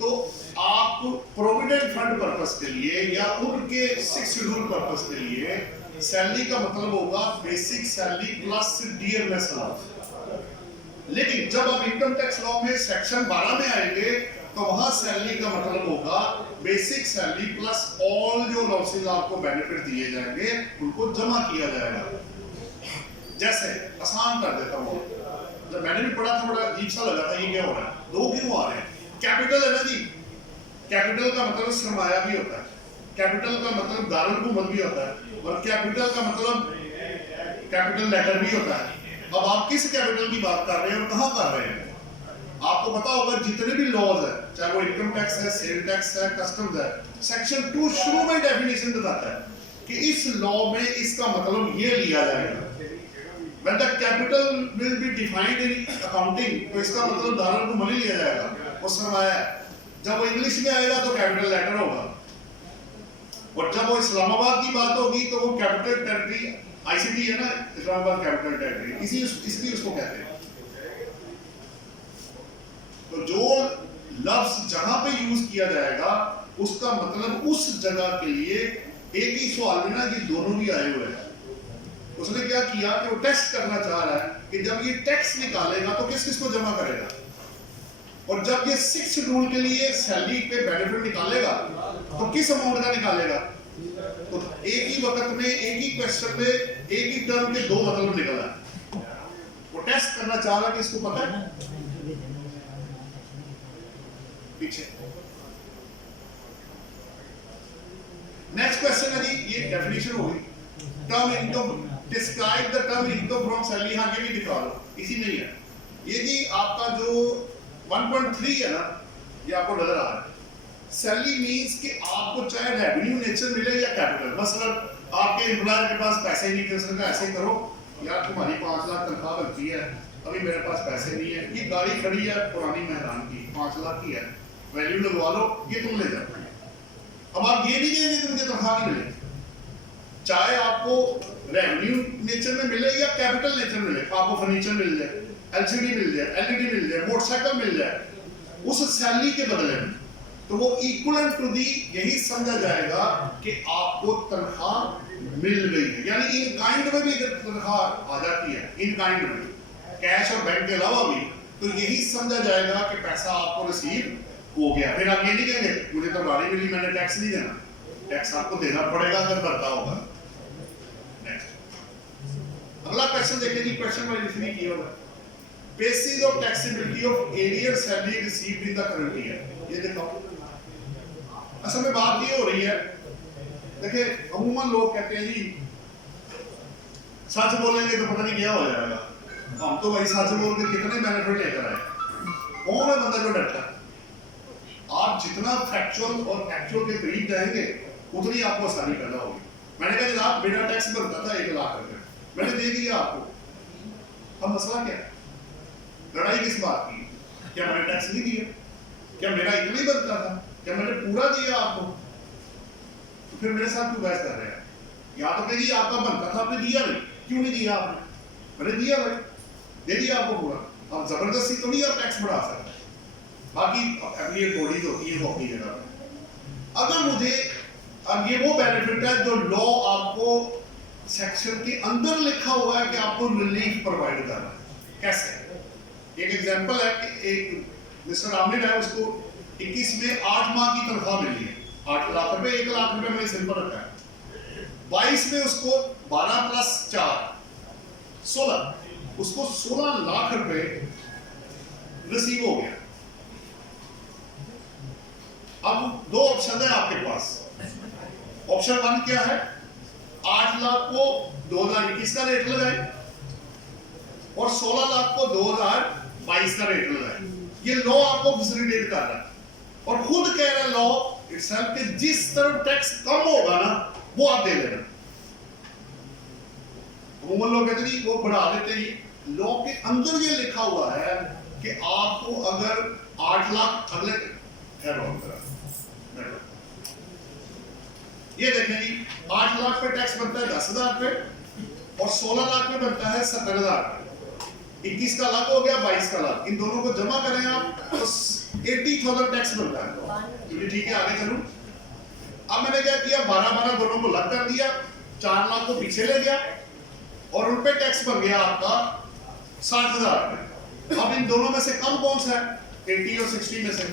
तो आप प्रोविडेंट फंड पर्पस के लिए या उनके 6 शेड्यूल पर्पस के लिए सैलरी का मतलब होगा basic salary plus DMs allowance. लेकिन जब आप इनकम टैक्स लॉ में सेक्शन 12 में आएंगे तो वहां सैलरी का मतलब होगा बेसिक सैलरी प्लस ऑल जो अलाउंसेस आपको बेनिफिट दिए जाएंगे उनको जमा किया जाएगा। जैसे आसान कर देता हूँ, जब मैंने भी पढ़ा था बड़ा अजीब सा लगा था, ये क्या हो रहा है, दो क्यों आ रहे हैं? कैपिटल है ना जी, कैपिटल का मतलब सरमाया भी होता है, कैपिटल का मतलब दारुल हुकूमत भी होता है, और कैपिटल का मतलब कैपिटल लेटर भी होता है। अब आप किस कैपिटल की बात कर रहे हैं और कहाँ कर रहे हैं? आपको पता होगा जितने भी लॉज है, चाहे वो इनकम टैक्स है, सेल टैक्स है, कस्टम्स है, सेक्शन 2 शुरू में डेफिनेशन बताता है कि इस लॉ में इसका मतलब ये लिया जाएगा। When the capital will be defined in accounting, तो इसका मतलब दारुल हुकूमत लिया जाएगा, वो सरमाया है। जब वो इंग्लिश में आएगा तो कैपिटल लेटर होगा, और जब वो इस्लामाबाद की बात होगी तो वो कैपिटल टेरिटरी, आईसीटी है ना, इस्लामाबाद कैपिटल टेरिटरी, इसलिए उसको कहते हैं। तो जो लफ्ज जहां पे यूज किया जाएगा उसका मतलब उस जगह के लिए, एक ही सवाल में ना ये दोनों भी आए हुए हैं। उसने क्या किया कि वो टेस्ट करना चाह रहा है कि जब ये टैक्स निकालेगा तो किस किस को जमा करेगा, और जब ये 6 शेड्यूल के लिए सैलरी पे बेनिफिट निकालेगा तो किस अमाउंट का निकालेगा। तो एक ही वक्त में, एक ही क्वेश्चन में, एक ही टर्म के दो मतलब निकला। वो टेस्ट करना चाह रहा है कि इसको पता है पीछे। नेक्स्ट क्वेश्चन है जी, ये डेफिनेशन होगी, term income, describe the term income from salary. हाँ, ये भी दिखा दो, इसी में ही है ये जी। आपका जो 1.3 है ना, ये आपको नजर आ रहा है। सैलरी मींस कि आपको चाहे रेवेन्यू नेचर मिले या कैपिटल, मसलन आपके एम्प्लॉयर के पास पैसे नहीं, किसी ऐसे ही करो यार, तुम्हारी 5 लाख तनख्वाह बनती है, अभी मेरे पास पैसे नहीं है, ये गाड़ी खड़ी है पुरानी मेहरान की, 5 लाख की है, वैल्यू लगवा लो, ये तुम ले जाओ। अब आप ये नहीं कहेंगे कि मुझे तनख्वाह नहीं मिले, चाहे आपको रेवेन्यू नेचर में मिले या कैपिटल नेचर में मिले, आपको फर्नीचर मिल जाए, एलसीडी मिल जाए, एलईडी मिल जाए, मोटरसाइकिल मिल जाए उस सैलरी के बदले में, तो वो इक्वल टू दी, यही समझा जाएगा कि आपको तनख्वाह मिल गई है, यानी इन काइंड में भी अगर तनख्वाह आ जाती है, इन काइंड में कैश और बैंक के अलावा भी, तो यही समझा जाएगा कि पैसा आपको रिसीव हो गया। फिर आप ये नहीं कहेंगे मुझे तो गाड़ी मिली, मैंने टैक्स नहीं देना। टैक्स आपको देना पड़ेगा अगर भरता होगा। नेक्स्ट अगला क्वेश्चन देखिए जी, क्वेश्चन वाइज इसने किया हुआ basis of taxability of arrear salary received in the current year. ये देखो असल में बात ये हो रही है, देखिए अमूमन लोग कहते हैं जी सच बोलेंगे तो पता नहीं क्या हो जाएगा, हम तो भाई सच बोल के कितने बेनिफिट लेकर आए। कौन है बंदा जो डरता है? आप जितना फैक्चुअल और एक्चुअल के करीब जाएंगे उतनी आपको आसानी पैदा होगी। मैंने कहा जनाब बिना टैक्स बनता था 1 लाख रुपए, मैंने दे दिया आपको। अब मसला क्या है? लड़ाई किस बात की? क्या मैंने टैक्स नहीं दिया? क्या मेरा इतना ही बनता था? क्या मैंने पूरा दिया आपको? तो फिर मेरे साथ क्यों बहस कर रहे हैं? या तो कहिए आपका बनता था, आपने दिया नहीं। क्यों नहीं दिया आपने? मैंने दिया भाई, दे दिया आपको पूरा। अब जबरदस्ती तो नहीं आप टैक्स बढ़ा सकते। बाकी एफिलिएट बॉडीज होती है वो अपनी जगह पे। अगर मुझे अब ये वो बेनिफिट है जो लॉ आपको सेक्शन के अंदर लिखा हुआ है कि आपको रिलीफ प्रोवाइड कर रहा है। कैसे? एक एग्जांपल है कि एक मिस्टर आमिर है, उसको 21 में 8 माह की तनख्वाह मिली है, 8 लाख रुपए, 1 लाख रुपए मैंने सिंपल रखा है। 22 में उसको 12 प्लस 4 16, उसको 16 लाख रुपए रिसीव हो गया। अब 2 ऑप्शन है आपके पास। ऑप्शन 1 क्या है? 8 लाख को 2021 का रेट लगाए और 16 लाख को 2022 का रेट लगाए। ये लॉ आपको फैसिलिटेट कर रहा है और खुद कह रहा है लॉ इटसेल्फ कि जिस तरफ टैक्स कम होगा ना वो आप दे देना। अमूमन लोग कहते हैं वो बढ़ा देते हैं। लॉ के अंदर ये लिखा हुआ है कि आपको अगर 8 लाख अगले ये देखें जी 8 लाख पे टैक्स बनता है 10,000 पे और 16 लाख पे बनता है 70,000 पे। 21 का लाख हो गया, 22 का लाख, इन दोनों को जमा करें आप तो 80,000 टैक्स बनता है। ठीक है, आगे चलूं। अब मैंने क्या किया, 12 दोनों को लग कर दिया, 4 लाख को पीछे ले गया और उन पे टैक्स बन गया आपका 60,000 पे। अब इन दोनों में से कम कौन सा है? 80 और 60 में से।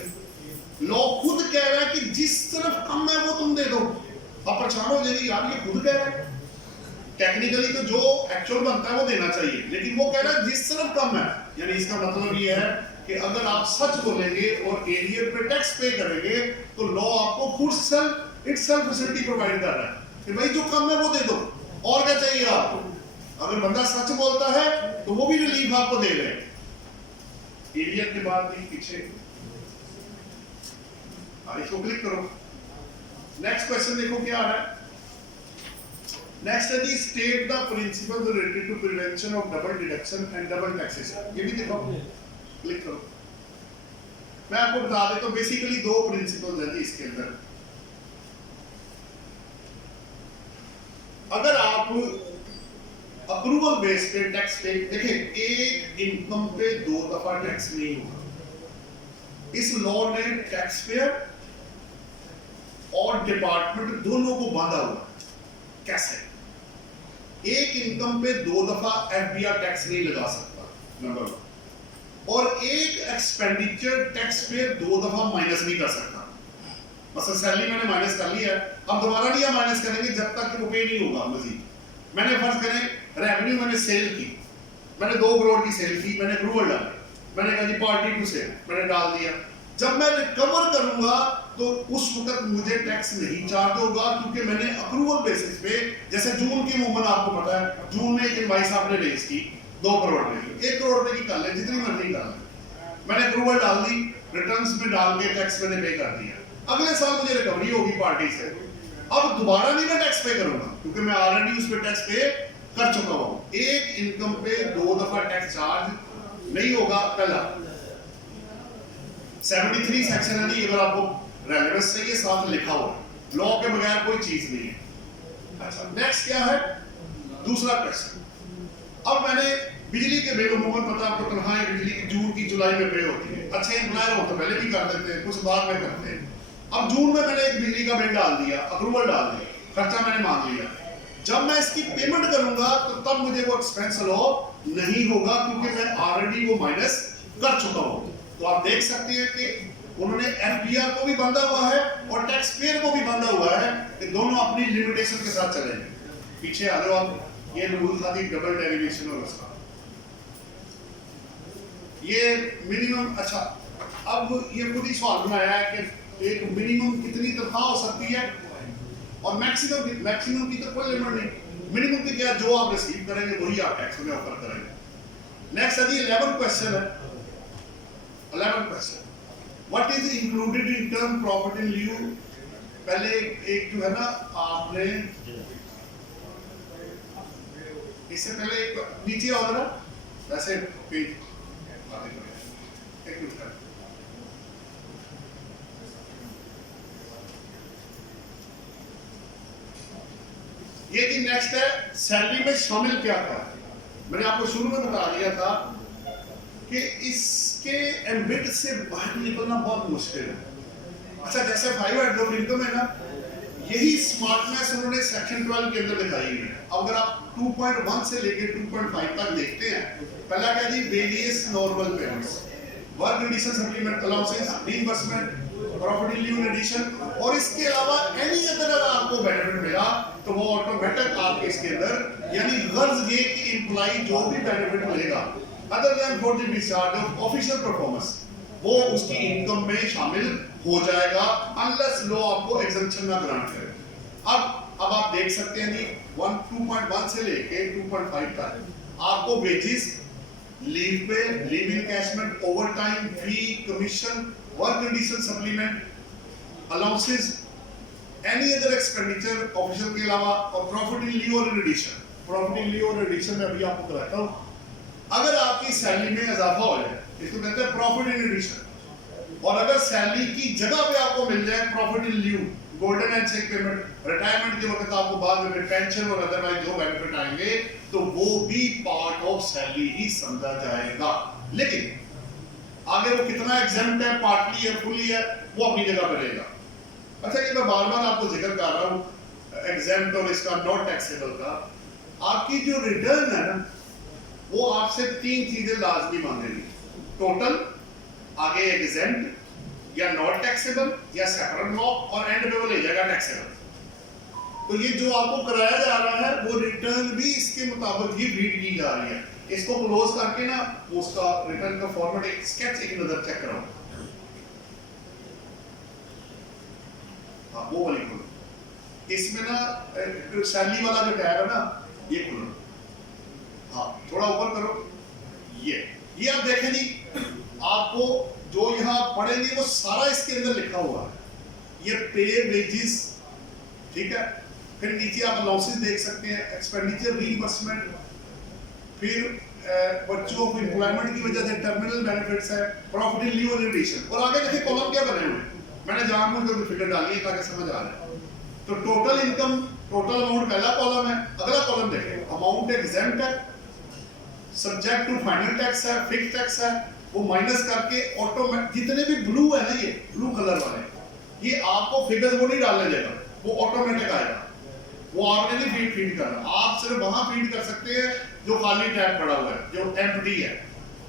लॉ खुद कह रहा है कि जिस तरफ कम है वो तुम दे दो। आप परेशान हो जाइए यार, ये खुद कह रहा है। टेक्निकली तो जो एक्चुअल बनता है वो देना चाहिए, लेकिन वो कह रहा है जिस तरफ कम है, यानी इसका मतलब ये है कि अगर आप सच बोलेंगे और एरियर पे टैक्स पे करेंगे तो लॉ आपको खुद इटसेल्फ फैसिलिटी प्रोवाइड कर रहा है कि भाई जो कम है वो दे दो, और क्या चाहिए आपको। अगर बंदा सच बोलता है तो वो भी रिलीफ आपको दे रहे हैं। एरियर के बाद भी पीछे इसको क्लिक करो। नेक्स्ट क्वेश्चन देखो क्या आ रहा है। नेक्स्ट है जी state the principle related to prevention of double deduction and double taxation. ये भी देखो, क्लिक करो। मैं आपको बता देता हूं बेसिकली 2 प्रिंसिपल्स हैं जी इसके अंदर। अगर आप अप्रूवल बेस पे टैक्स पे देखिए, एक इनकम पे 2 दफा टैक्स नहीं होगा। इस लॉ ने टैक्स पेयर और डिपार्टमेंट दोनों को बांधा हुआ। कैसे? एक इनकम पे 2 दफा एफबीआर टैक्स नहीं लगा सकता, नंबर 1, और एक एक्सपेंडिचर टैक्स पे 2 दफा माइनस नहीं कर सकता। मतलब सैलरी मैंने माइनस कर लिया है, अब दोबारा नहीं माइनस करेंगे जब तक कि वो पे नहीं होगा मजीद। मैंने फर्ज करें रेवेन्यू मैंने सेल की, मैंने 2 करोड़ की सेल की, मैंने अप्रूवल डाली, मैंने कहा जी पार्टी टू सेल मैंने डाल दिया। जब मैं रिकवर करूंगा तो उस वक्त मुझे टैक्स नहीं चार्ज होगा, क्योंकि मैंने अप्रूवल बेसिस पे, जैसे जून की मूवमेंट आपको पता है, जून में एक इनवॉइस आपने रेज की 2 करोड़ रुपए की, 1 करोड़ रुपए की कर ले, जितनी मर्जी कर ले, मैंने अप्रूवल डाल दी, रिटर्न्स में डाल के टैक्स मैंने पे कर दिया। अगले साल मुझे रिकवरी होगी पार्टी से, अब दोबारा नहीं मैं टैक्स पे करूंगा क्योंकि मैं ऑलरेडी उस पर टैक्स पे कर चुका हूं। एक इनकम पे 2 दफा टैक्स चार्ज नहीं होगा। पहला 73 सेक्शन है जी, अगर आपको रेलेवेंस चाहिए साथ लिखा हुआ, लॉ के बगैर कोई चीज नहीं है। अच्छा, नेक्स्ट क्या है? दूसरा क्वेश्चन। अब मैंने बिजली के बिल, अमूमन पता आपको तनख्वाहें बिजली की जून की जुलाई में पे होती है। अच्छे एम्प्लॉयर हो तो पहले भी कर देते हैं, कुछ बाद में करते हैं। अब जून में मैंने एक बिजली का बिल डाल दिया, अप्रूवल डाल दिया, खर्चा मैंने मांग लिया। जब मैं इसकी पेमेंट करूंगा तो तब मुझे वो एक्सपेंस लो नहीं होगा, क्योंकि मैं ऑलरेडी वो माइनस कर चुका हूं। तो आप देख सकते हैं कि उन्होंने एफबीआर को भी बांधा हुआ है और टैक्स पेयर को भी बांधा हुआ है कि दोनों अपनी लिमिटेशन के साथ चलेंगे। पीछे आ जाओ आप, ये रूल था कि डबल डेरिवेशन और उसका ये मिनिमम। अच्छा, अब ये खुद ही सवाल बनाया है कि एक मिनिमम कितनी तनख्वाह हो सकती है और मैक्सिमम की तो कोई लिमिट नहीं। मिनिमम की क्या, जो आप रिसीव करेंगे वही आप टैक्स में ऑफर करेंगे। नेक्स्ट है 11 क्वेश्चन है। 11 question, what is included in term property in लिeu। पहले एक जो है ना, आपने इससे पहले एक नीचे आओ जरा, वैसे पेज एक मिनट। ये कि नेक्स्ट है सैलरी में शामिल क्या था। मैंने आपको शुरू में बता दिया था कि इसके एम्बिट से बाहर निकलना बहुत मुश्किल है। अच्छा, जैसे 5 हेड ऑफ इनकम है ना, यही स्मार्टनेस उन्होंने सेक्शन 12 के अंदर दिखाई है। अब अगर आप 2.1 से लेकर 2.5 तक देखते हैं, पहला क्या जी, various normal payments, work condition supplement, allowances, reimbursement, property leave in addition, और इसके अलावा एनी अदर अगर आपको बेनिफिट मिला तो वो ऑटोमेटिक आपके इसके अंदर, यानी गर्ज ये कि एम्प्लॉय जो भी बेनिफिट मिलेगा other than for the discharge of official performance, वो उसकी इनकम में शामिल हो जाएगा अनलेस लो आपको एग्जेम्पशन ना ग्रांट करे। अब आप देख सकते हैं जी 2.1 से लेके 2.5 तक आपको wages, leave pay, leave encashment, overtime, fee, commission, work condition supplement, allowances, any other expenditure official के अलावा, और प्रॉफिट इन लिeu और एडिशन। प्रॉफिट इन लिeu और एडिशन में अभी आपको बताता हूं। अगर आपकी सैलरी में इजाफा हो जाए, इसको कहते हैं प्रॉफिट इन एडिशन, और अगर सैलरी की जगह पे आपको मिल जाए profit in लिeu, golden hand cheque payment, retirement के वक्त आपको बाद में पेंशन और अदरवाइज जो बेनिफिट आएंगे तो वो भी पार्ट ऑफ सैलरी ही समझा जाएगा। लेकिन आगे वो कितना एग्जेम्प्ट है, पार्टली है, फुली है, वो अपनी जगह पे रहेगा। अच्छा, ये मैं बार बार आपको जिक्र कर रहा हूँ एग्जेम्प्ट और इसका नॉट टैक्सेबल का। आपकी जो रिटर्न है ना, वो आपसे 3 चीजें लाजमी मांगेगी, टोटल, आगे एग्जेम्प्ट या नॉट टैक्सेबल या सेपरेट लॉ, और एंड में वो ले जाएगा टैक्सेबल। तो ये जो आपको कराया जा रहा है वो रिटर्न भी इसके मुताबिक ही रीड की जा रही है। इसको क्लोज करके ना उसका रिटर्न का फॉर्मेट एक स्केच एक नजर चेक कराओ। हाँ, वो वाली खोलो। इसमें ना सैलरी वाला जो टैब है ना, ये खोलो। हाँ, थोड़ा ऊपर करो। ये आप देखें जी, आपको जो यहाँ पढ़ेंगे वो सारा इसके अंदर लिखा हुआ है। ये पे, वेजेस, ठीक है। फिर नीचे आप अलाउंसेस देख सकते हैं, एक्सपेंडिचर, रीइंबर्समेंट, फिर बच्चों को एम्प्लॉयमेंट की वजह से टर्मिनल बेनिफिट्स है, प्रॉफिट इन लिeu और एडिशन, और आगे देखिए कॉलम क्या बने हुए हैं। मैंने जानबूझ कर फिगर डाली है ताकि समझ आ रहा है। तो टोटल इनकम, टोटल अमाउंट पहला कॉलम है। अगला कॉलम देखें, अमाउंट एग्जेम्प्ट है, सब्जेक्ट टू फाइनल टैक्स है, फिक्स टैक्स है, वो माइनस करके ऑटोमेटिक जितने भी ब्लू है ना, ये ब्लू कलर वाले, ये आपको फिगर्स वो नहीं डालने देगा, वो ऑटोमेटिक आएगा। वो आपने नहीं फीड करना, आप सिर्फ वहां फीड कर सकते हैं जो खाली टैब पड़ा हुआ है, जो एम्प्टी है।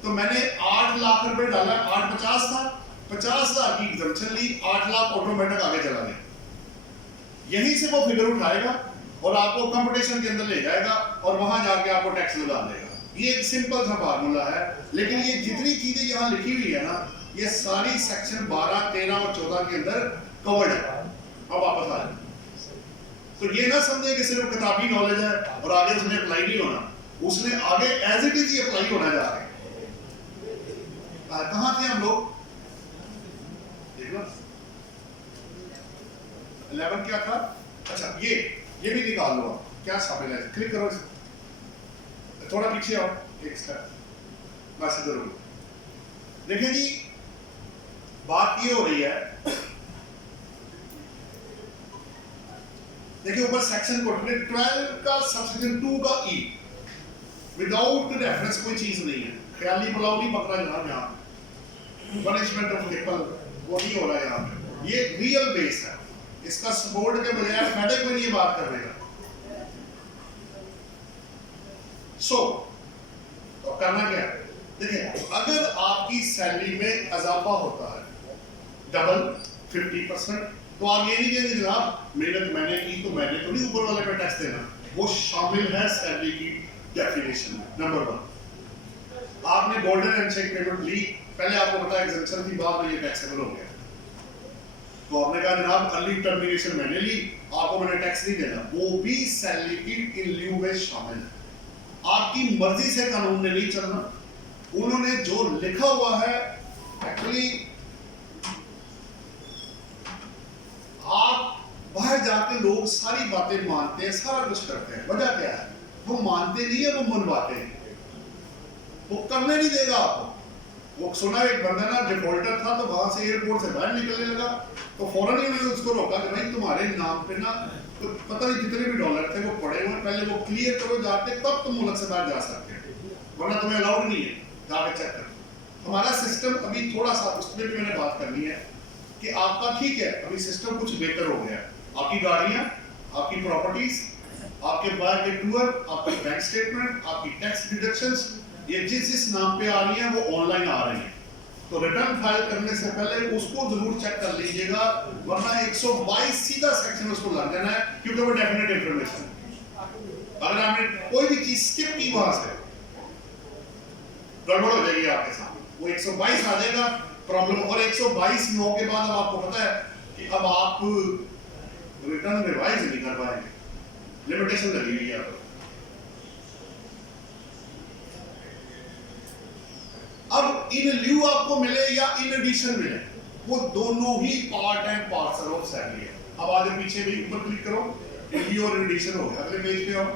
तो मैंने 8 लाख रुपए डाला, 850 था, 50,000 की एग्जम्पशन ली, 8 लाख ऑटोमेटिक आगे चला गया। यहीं से वो फिगर उठाएगा और आपको कंपटीशन के अंदर ले जाएगा और वहां जाके आपको टैक्स लगा देगा। ये एक सिंपल सा फार्मूला है, लेकिन ये जितनी चीजें यहाँ लिखी हुई है ना, ये सारी सेक्शन 12, 13 और 14 के अंदर कवर्ड है। अब वापस आ जाए, तो ये ना समझे कि सिर्फ किताबी नॉलेज है और आगे उसने अप्लाई नहीं होना, उसने आगे एज इट इज ही अप्लाई होना जा रहा है। कहां थे हम लोग? देख लो 11 क्या था? अच्छा, ये भी निकाल लो आप, क्या शामिल है, क्लिक करो इसे, थोड़ा पीछे आओ एक स्टेप, बस इधर रुको। देखिए जी, बात ये हो रही है, देखिए ऊपर सेक्शन कोड 12 का सबसेक्शन 2 का ई, विदाउट रेफरेंस कोई चीज नहीं है, ख्याली पुलाव नहीं पकड़ा जनाब, यहाँ पनिशमेंट ऑफ पीपल वो नहीं हो रहा है यहाँ पे, ये रियल बेस है, इसका सपोर्ट के बजाय फायदे कोई नहीं बात कर रहे हैं। सो तो करना क्या है, देखिए अगर आपकी सैलरी में इजाफा होता है डबल 50%, तो आप ये नहीं कहेंगे जनाब मेहनत मैंने की तो मैंने तो नहीं ऊपर वाले पे टैक्स देना, वो शामिल है सैलरी की डेफिनेशन में। नंबर 1, आपने गोल्डन हैंडशेक पेमेंट ली, पहले आपको पता है एग्जेम्पशन थी, बाद में ये टैक्सेबल हो गया, तो आपने कहा जनाब अर्ली टर्मिनेशन मैंने ली, आपको मैंने टैक्स नहीं देना, वो भी सैलरी की इन ल्यू में शामिल है। आपकी मर्जी से कानून ने नहीं चलना, उन्होंने जो लिखा हुआ है एक्चुअली आप बाहर जाके लोग सारी बातें मानते हैं, सारा कुछ करते हैं, वजह क्या है, वो मानते नहीं है, वो मनवाते हैं, वो करने नहीं देगा आपको। वो सुना एक बंदा ना डिफॉल्टर था, तो वहां से एयरपोर्ट से बाहर निकलने लगा, तो फौरन ही उन्होंने उसको रोका कि भाई तुम्हारे नाम पे ना तो पता नहीं कितने भी डॉलर थे वो पड़े हुए, पहले वो क्लियर करो जाके, तब तुम मुल्क से बाहर जा सकते हैं, वरना तुम्हें अलाउड नहीं है, जाके चेक करो। हमारा सिस्टम अभी थोड़ा सा, उसमें भी मैंने बात करनी है कि आपका ठीक है अभी सिस्टम कुछ बेहतर हो गया, आपकी गाड़ियां, आपकी प्रॉपर्टीज, आपके बाहर के टूर, आपके बैंक स्टेटमेंट, आपकी टैक्स डिडक्शंस, ये जिस नाम पे आ रही है वो ऑनलाइन आ रही है, तो रिटर्न फाइल करने से पहले उसको जरूर चेक कर लीजिएगा, वरना 122 सीधा सेक्शन उसको लग जाना है, क्योंकि वो डेफिनेट इंफॉर्मेशन है। अगर आपने कोई भी चीज स्किप की वहां से, गड़बड़ हो जाएगी आपके साथ, वो 122 आ जाएगा प्रॉब्लम, और 122 में के बाद अब आपको पता है कि अब आप रिटर्न रिवाइज नहीं कर पाएंगे, लिमिटेशन लगी हुई है। अब इन ल्यू आपको मिले या इन एडिशन मिले, वो दोनों ही part and parcel of salary है। अब आगे पीछे भी ऊपर क्लिक करो, ल्यू और एडिशन हो गया, अगले पेज पे आओ।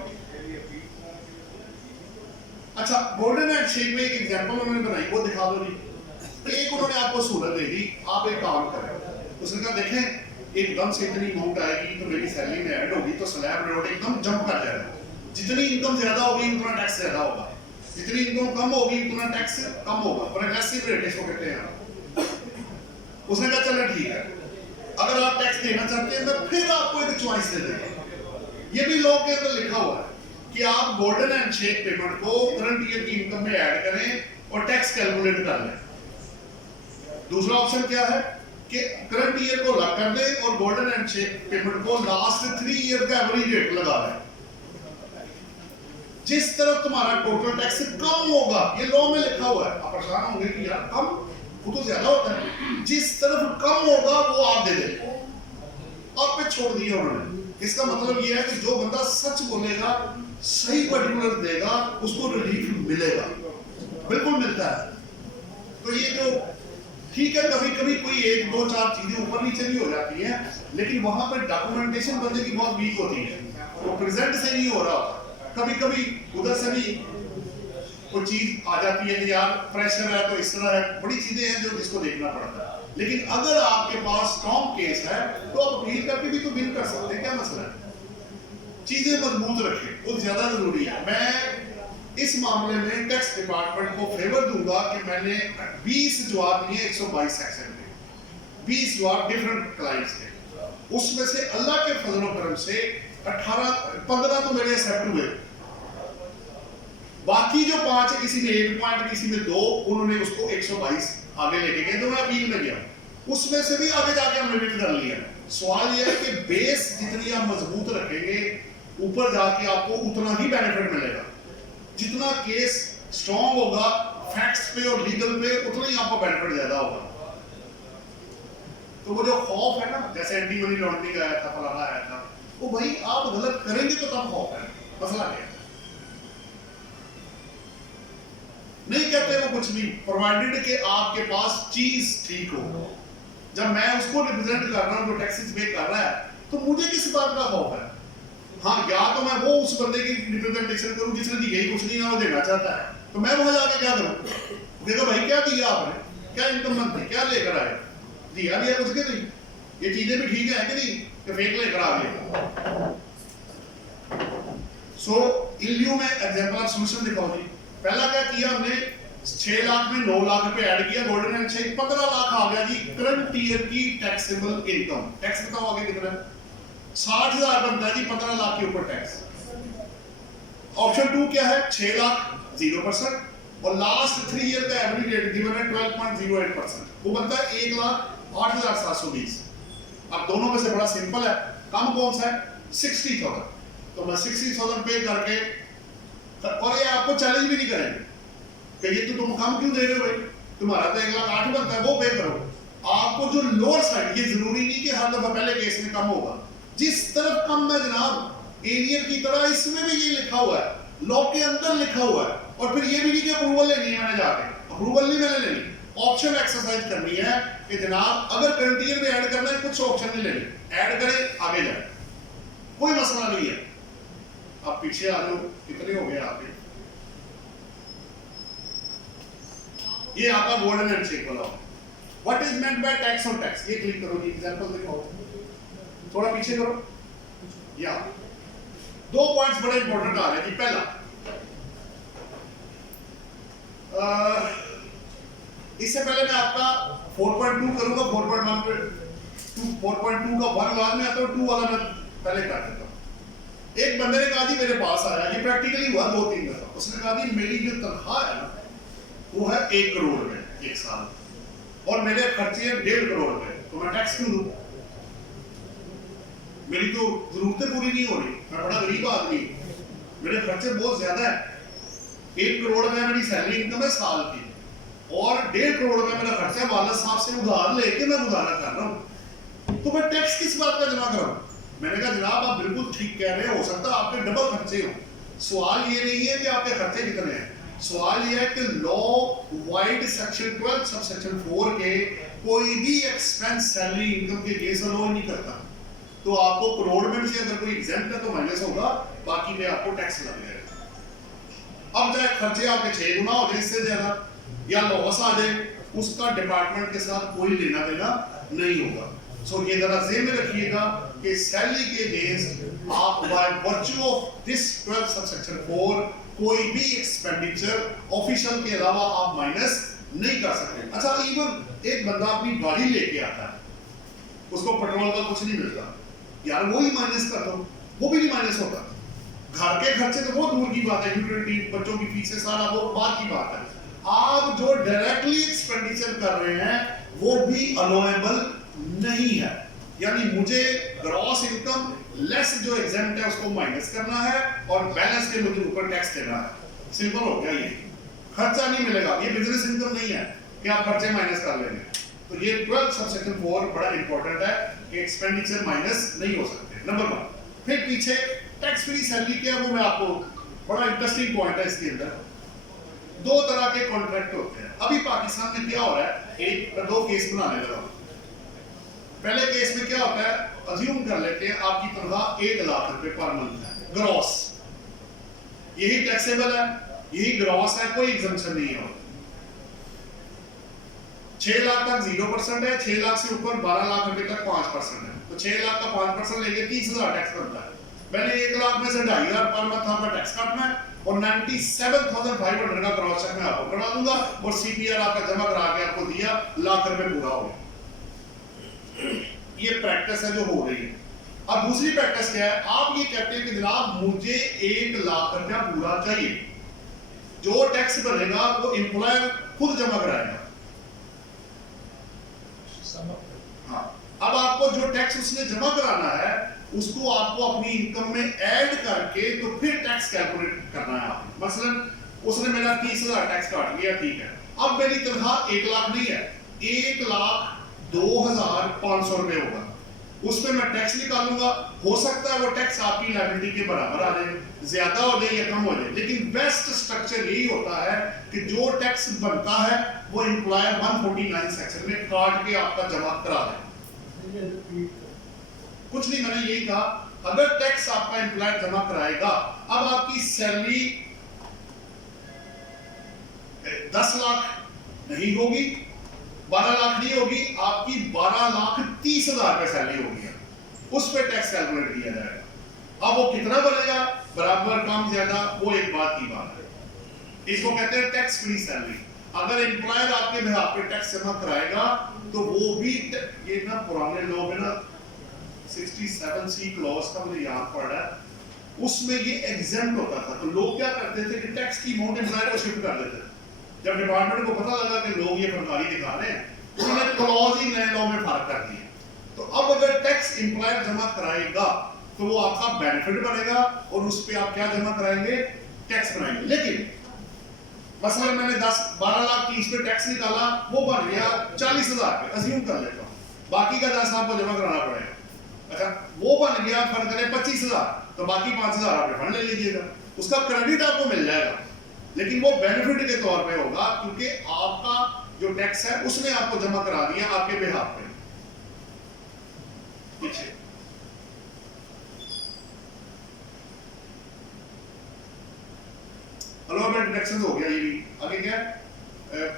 अच्छा, गोल्डन हैंडशेक में एक एग्जांपल उन्होंने बनाई, वो दिखा दो जी। एक उन्होंने आपको सहूलत दे दी, आप एक काम करें, उसने कहा देखें एकदम से इतनी अमाउंट आएगी तो मेरी सैलरी में ऐड होगी, तो स्लैब रेट एकदम जंप कर जाएगा, जितनी इनकम ज्यादा होगी उतना टैक्स ज्यादा होगा, जितनी इनकम कम होगी उतना टैक्स कम होगा, प्रोग्रेसिव रेट इसको कहते हैं। उसने कहा चलो ठीक है, अगर आप टैक्स देना चाहते हैं मैं फिर आपको एक चॉइस दे देंगे, ये भी लॉ के अंदर लिखा हुआ है कि आप गोल्डन हैंडशेक पेमेंट को करंट ईयर की इनकम में ऐड करें और टैक्स कैलकुलेट कर लें। दूसरा ऑप्शन क्या है कि करंट ईयर को लॉक कर दें और गोल्डन हैंडशेक पेमेंट को लास्ट 3 ईयर का एवरेज रेट लगा दें, जिस तरफ तुम्हारा टोटल टैक्स कम होगा, ये लॉ में लिखा हुआ है। आप परेशान होंगे कि यार कम वो तो ज्यादा होता है, जिस तरफ कम होगा वो आप दे दें, आप पे छोड़ दिया उन्होंने। इसका मतलब ये है कि जो बंदा सच बोलेगा, सही पर्टिकुलर देगा, उसको रिलीफ मिलेगा, बिल्कुल मिलता है। तो ये जो ठीक है, कभी कभी कोई 1 2 4 चीजें ऊपर नीचे भी हो जाती हैं, लेकिन वहां पर डॉक्यूमेंटेशन बंदे की बहुत वीक होती है, वो प्रेजेंट से नहीं हो रहा होता, कभी कभी उधर से भी कोई चीज आ जाती है कि यार प्रेशर है तो इस तरह है, बड़ी चीजें हैं जो जिसको देखना पड़ता है। लेकिन अगर आपके पास स्ट्रॉन्ग केस है तो आप अपील करके भी तो विन कर सकते हैं, क्या मसला है? चीजें मजबूत रखें, वो ज्यादा जरूरी है। मैं इस मामले में टैक्स डिपार्टमेंट को फेवर दूंगा कि मैंने 20 जवाब दिए 122 सेक्शन के, 20 जवाब डिफरेंट क्लाइंट्स के, उसमें से अल्लाह के फजल और करम से 15 तो मेरे एक्सेप्ट हुए, बाकी जो 5 है, किसी में 1 पॉइंट, किसी में 2, उन्होंने उसको 122 आगे लेके गए, तो मैं अपील में गया, उसमें से भी आगे जाके हमने विन कर लिया। सवाल यह है कि बेस जितनी आप मजबूत रखेंगे, ऊपर जाके आपको उतना ही बेनिफिट मिलेगा। जितना केस स्ट्रॉन्ग होगा फैक्ट्स पे और लीगल पे, उतना ही आपको बेनिफिट ज्यादा होगा। तो वो जो खौफ है ना, जैसे एंटी मनी लॉन्ड्रिंग आया था, फलाना आया था, वो भाई आप गलत करेंगे तो तब खौफ है, मसला क्या है? नहीं कहते वो कुछ भी, प्रोवाइडेड कि आपके पास चीज ठीक हो। जब मैं उसको रिप्रेजेंट कर रहा हूं जो टैक्सेस पे कर रहा है, तो मुझे किस बात का खौफ है? हाँ, या तो मैं वो उस बंदे की रिप्रेजेंटेशन करूं जिसने दी गई कुछ नहीं ना, वो देना चाहता है, तो मैं वहां जाके क्या करूं? देखो भाई क्या दिया आपने, क्या इनकम बनती, क्या लेकर आए, दिया भी है कुछ के नहीं, ये चीजें भी ठीक है कि नहीं कि फेक लेकर आ गए। सो इल्यू में एग्जांपल ऑफ सॉल्यूशन दिखाओ जी। पहला क्या किया हमने, 6 लाख में 9 लाख रुपए ऐड किया, गोल्डन हैंडशेक 15 लाख आ गया जी करंट ईयर की टैक्सेबल इनकम। टैक्स बताओ आगे कितना है? 60,000 बनता है जी 15 लाख के ऊपर टैक्स। ऑप्शन 2 क्या है, 6 लाख 0%, और लास्ट 3 ईयर का एवरेज रेट गिवन है 12.08%, वो बनता है 1,08,720। अब दोनों में से बड़ा सिंपल है, कम कौन सा है, 60,000, तो मैं 60,000 पे करके, और ये आपको चैलेंज भी नहीं करेंगे कि ये तो तुम कम क्यों दे रहे हो भाई, तुम्हारा तो 1,08,000 बनता है, वो पे करो। आपको जो लोअर साइड, ये जरूरी नहीं कि हर दफा पहले केस में कम होगा, जिस तरफ कम है जनाब एरियर की तरह इसमें भी ये लिखा हुआ है, लॉ के अंदर लिखा हुआ है, और फिर ये भी नहीं कि अप्रूवल लेनी है, मैंने जाके अप्रूवल नहीं मैंने लेनी, ऑप्शन एक्सरसाइज करनी है कि जनाब अगर कंटीन्यू में ऐड करना है कुछ ऑप्शन नहीं लेनी, ऐड करें आगे जाए, कोई मसला नहीं है। आप पीछे आ जाओ, कितने हो गए आपके, ये आपका गोल्डन हैंडशेक वाला हो। What is meant by tax on tax, ये क्लिक करो, ये एग्जांपल दिखाओ, थोड़ा पीछे करो। या 2 पॉइंट्स बड़े इंपॉर्टेंट आ रहे हैं जी। पहला, इससे पहले मैं आपका 4.2 करूंगा, 4.1 पे 4.2 का 1 बाद में आता है, 2 वाला मैं पहले कर देता हूं। एक बंदे ने कहा जी मेरे पास आया, ये प्रैक्टिकली हुआ 2-3 दफा, उसने कहा जी मेरी जो तनख्वाह है ना वो है 1 करोड़ रुपए एक साल, और मेरे खर्चे हैं 1.5 करोड़ रुपए, तो मैं टैक्स क्यों दूं, मेरी तो जरूरतें पूरी नहीं हो रही, मैं बड़ा गरीब आदमी, मेरे खर्चे बहुत ज्यादा है, 1 करोड़ रुपए मेरी सैलरी इनकम है साल की, और 1.5 करोड़ रुपए मेरा खर्चा है, वालिद साहब से उधार लेके मैं गुजारा कर रहा हूं, तो मैं टैक्स किस बात का जमा कराऊं। मैंने कहा जनाब आप बिल्कुल ठीक कह रहे हैं, हो सकता है आपके डबल खर्चे हो, सवाल ये नहीं है कि आपके खर्चे कितने हैं, सवाल ये है कि law wide section 12 sub section 4 के कोई भी एक्सपेंस सैलरी इनकम के केस लॉ नहीं करता, तो आपको करोड़ में से अगर कोई एग्जेम्प्ट है तो माइनस होगा, बाकी में आपको टैक्स लग जाएगा। अब चाहे खर्चे आपके 6 गुना हो जाए इससे ज्यादा, या लॉस आ जाए, उसका डिपार्टमेंट के साथ कोई लेना देना नहीं होगा। सो ये जरा ज़हन में रखिएगा कि सैलरी के अगेंस्ट आप by virtue of this 12 subsection 4 कोई भी एक्सपेंडिचर ऑफिशियल के अलावा आप माइनस नहीं कर सकते। अच्छा, इवन एक बंदा अपनी गाड़ी लेके आता है, उसको पेट्रोल का कुछ नहीं मिलता, यार वो ही माइनस कर दो, वो भी नहीं माइनस होता। घर के खर्चे तो बहुत दूर की बात है, यूटिलिटी, बच्चों की फीस, सारा वो बात की बात है। आप जो डायरेक्टली एक्सपेंडिचर कर रहे हैं वो भी अलोएबल नहीं है, यानी मुझे ग्रॉस इनकम लेस जो एग्जेम्प्ट है उसको माइनस करना है, और बैलेंस के मुझे ऊपर टैक्स देना है। सिंपल हो गया, ये खर्चा नहीं मिलेगा, ये बिजनेस इनकम नहीं है कि आप खर्चे माइनस कर लेंगे। तो ये 12 सबसेक्शन 4 बड़ा इंपॉर्टेंट है कि एक्सपेंडिचर माइनस नहीं हो सकते, नंबर 1। फिर पीछे टैक्स फ्री सैलरी क्या है वो मैं आपको, बड़ा इंटरेस्टिंग पॉइंट है इसके अंदर। 2 तरह के कॉन्ट्रैक्ट होते हैं। अभी पाकिस्तान में क्या हो रहा है, 2 केस बनाने लगा। पहले केस में क्या होता है, अज्यूम कर लेते हैं आपकी तनख्वाह 1 लाख रुपए पर मंथ है ग्रॉस, यही टैक्सेबल है, यही ग्रॉस है, कोई एग्जम्पशन नहीं है। 6 लाख तक 0% है, 6 लाख से ऊपर 12 लाख रुपए तक 5% है, तो 6 लाख का 5% लेके 30,000 टैक्स बनता है। मैंने 1 लाख में से 2,500 पर मंथ आपका टैक्स काटना है, और 97,500 का क्रॉस चेक मैं आपको करवा दूंगा, और सीपीआर आपका जमा करा के आपको दिया, लाख रुपए पूरा हो गया। ये प्रैक्टिस है जो हो रही है। अब दूसरी प्रैक्टिस क्या है, आप ये कहते हैं कि जनाब मुझे 1 लाख रुपया पूरा चाहिए, जो टैक्स बनेगा वो एम्प्लॉयर खुद जमा कराएगा। हाँ, अब आपको जो टैक्स उसने जमा कराना है उसको आपको अपनी इनकम में ऐड करके तो फिर टैक्स कैलकुलेट करना है आपने। मसलन उसने मेरा 30,000 टैक्स काट लिया, ठीक है, अब मेरी तनख्वाह 1 लाख नहीं है, 1,02,500 रुपए होगा, उसमें मैं टैक्स निकालूंगा। हो सकता है वो टैक्स आपकी लायबिलिटी के बराबर आ जाए, ज्यादा हो जाए या कम हो जाए, लेकिन बेस्ट स्ट्रक्चर यही होता है कि जो टैक्स बनता है वो एम्प्लॉयर 149 सेक्शन में काट के आपका जमा करा दे। कुछ नहीं, मैंने यही कहा, अगर टैक्स आपका एम्प्लॉयर जमा कराएगा, अब आपकी सैलरी 10 लाख नहीं होगी, 12 लाख नहीं होगी, आपकी 12,30,000 रुपए सैलरी होगी, उस पर टैक्स कैलकुलेट किया जाएगा। अब वो कितना बनेगा, बराबर कम ज्यादा, वो एक बात की बात है, इसको कहते हैं टैक्स फ्री सैलरी। अगर एम्प्लॉयर आपके बिहाफ पे टैक्स जमा कराएगा तो वो भी, ये ना पुराने लोग है ना 67C क्लॉज का मुझे याद पड़ रहा है, उसमें ये एग्जेम्प्ट होता था। तो लोग क्या करते थे कि टैक्स की अमाउंट एम्प्लॉयर को शिफ्ट कर देते थे। जब डिपार्टमेंट को पता लगा कि लोग ये फनकारी दिखा रहे हैं, उन्होंने क्लॉज ही नए लॉ में फर्क कर दिया। तो अब अगर टैक्स एम्प्लॉयर जमा कराएगा तो वो आपका बेनिफिट बनेगा और उस पर आप क्या जमा कराएंगे, टैक्स बनाएंगे। लेकिन मसलन मैंने 10-12 लाख की इस पे टैक्स निकाला, वो बन गया 40,000 पे, अज्यूम कर लेता हूँ, बाकी का 10 आपको जमा कराना पड़ेगा। अच्छा, वो बन गया फर्क करें 25,000, तो बाकी 5,000 आप रिफंड ले लीजिएगा, उसका क्रेडिट आपको मिल जाएगा, लेकिन वो बेनिफिट के तौर पे होगा क्योंकि आपका जो टैक्स है उसने आपको जमा करा दिया आपके बिहाफ पे। पीछे अलोमेंट डिडक्शन हो गया, ये भी आगे क्या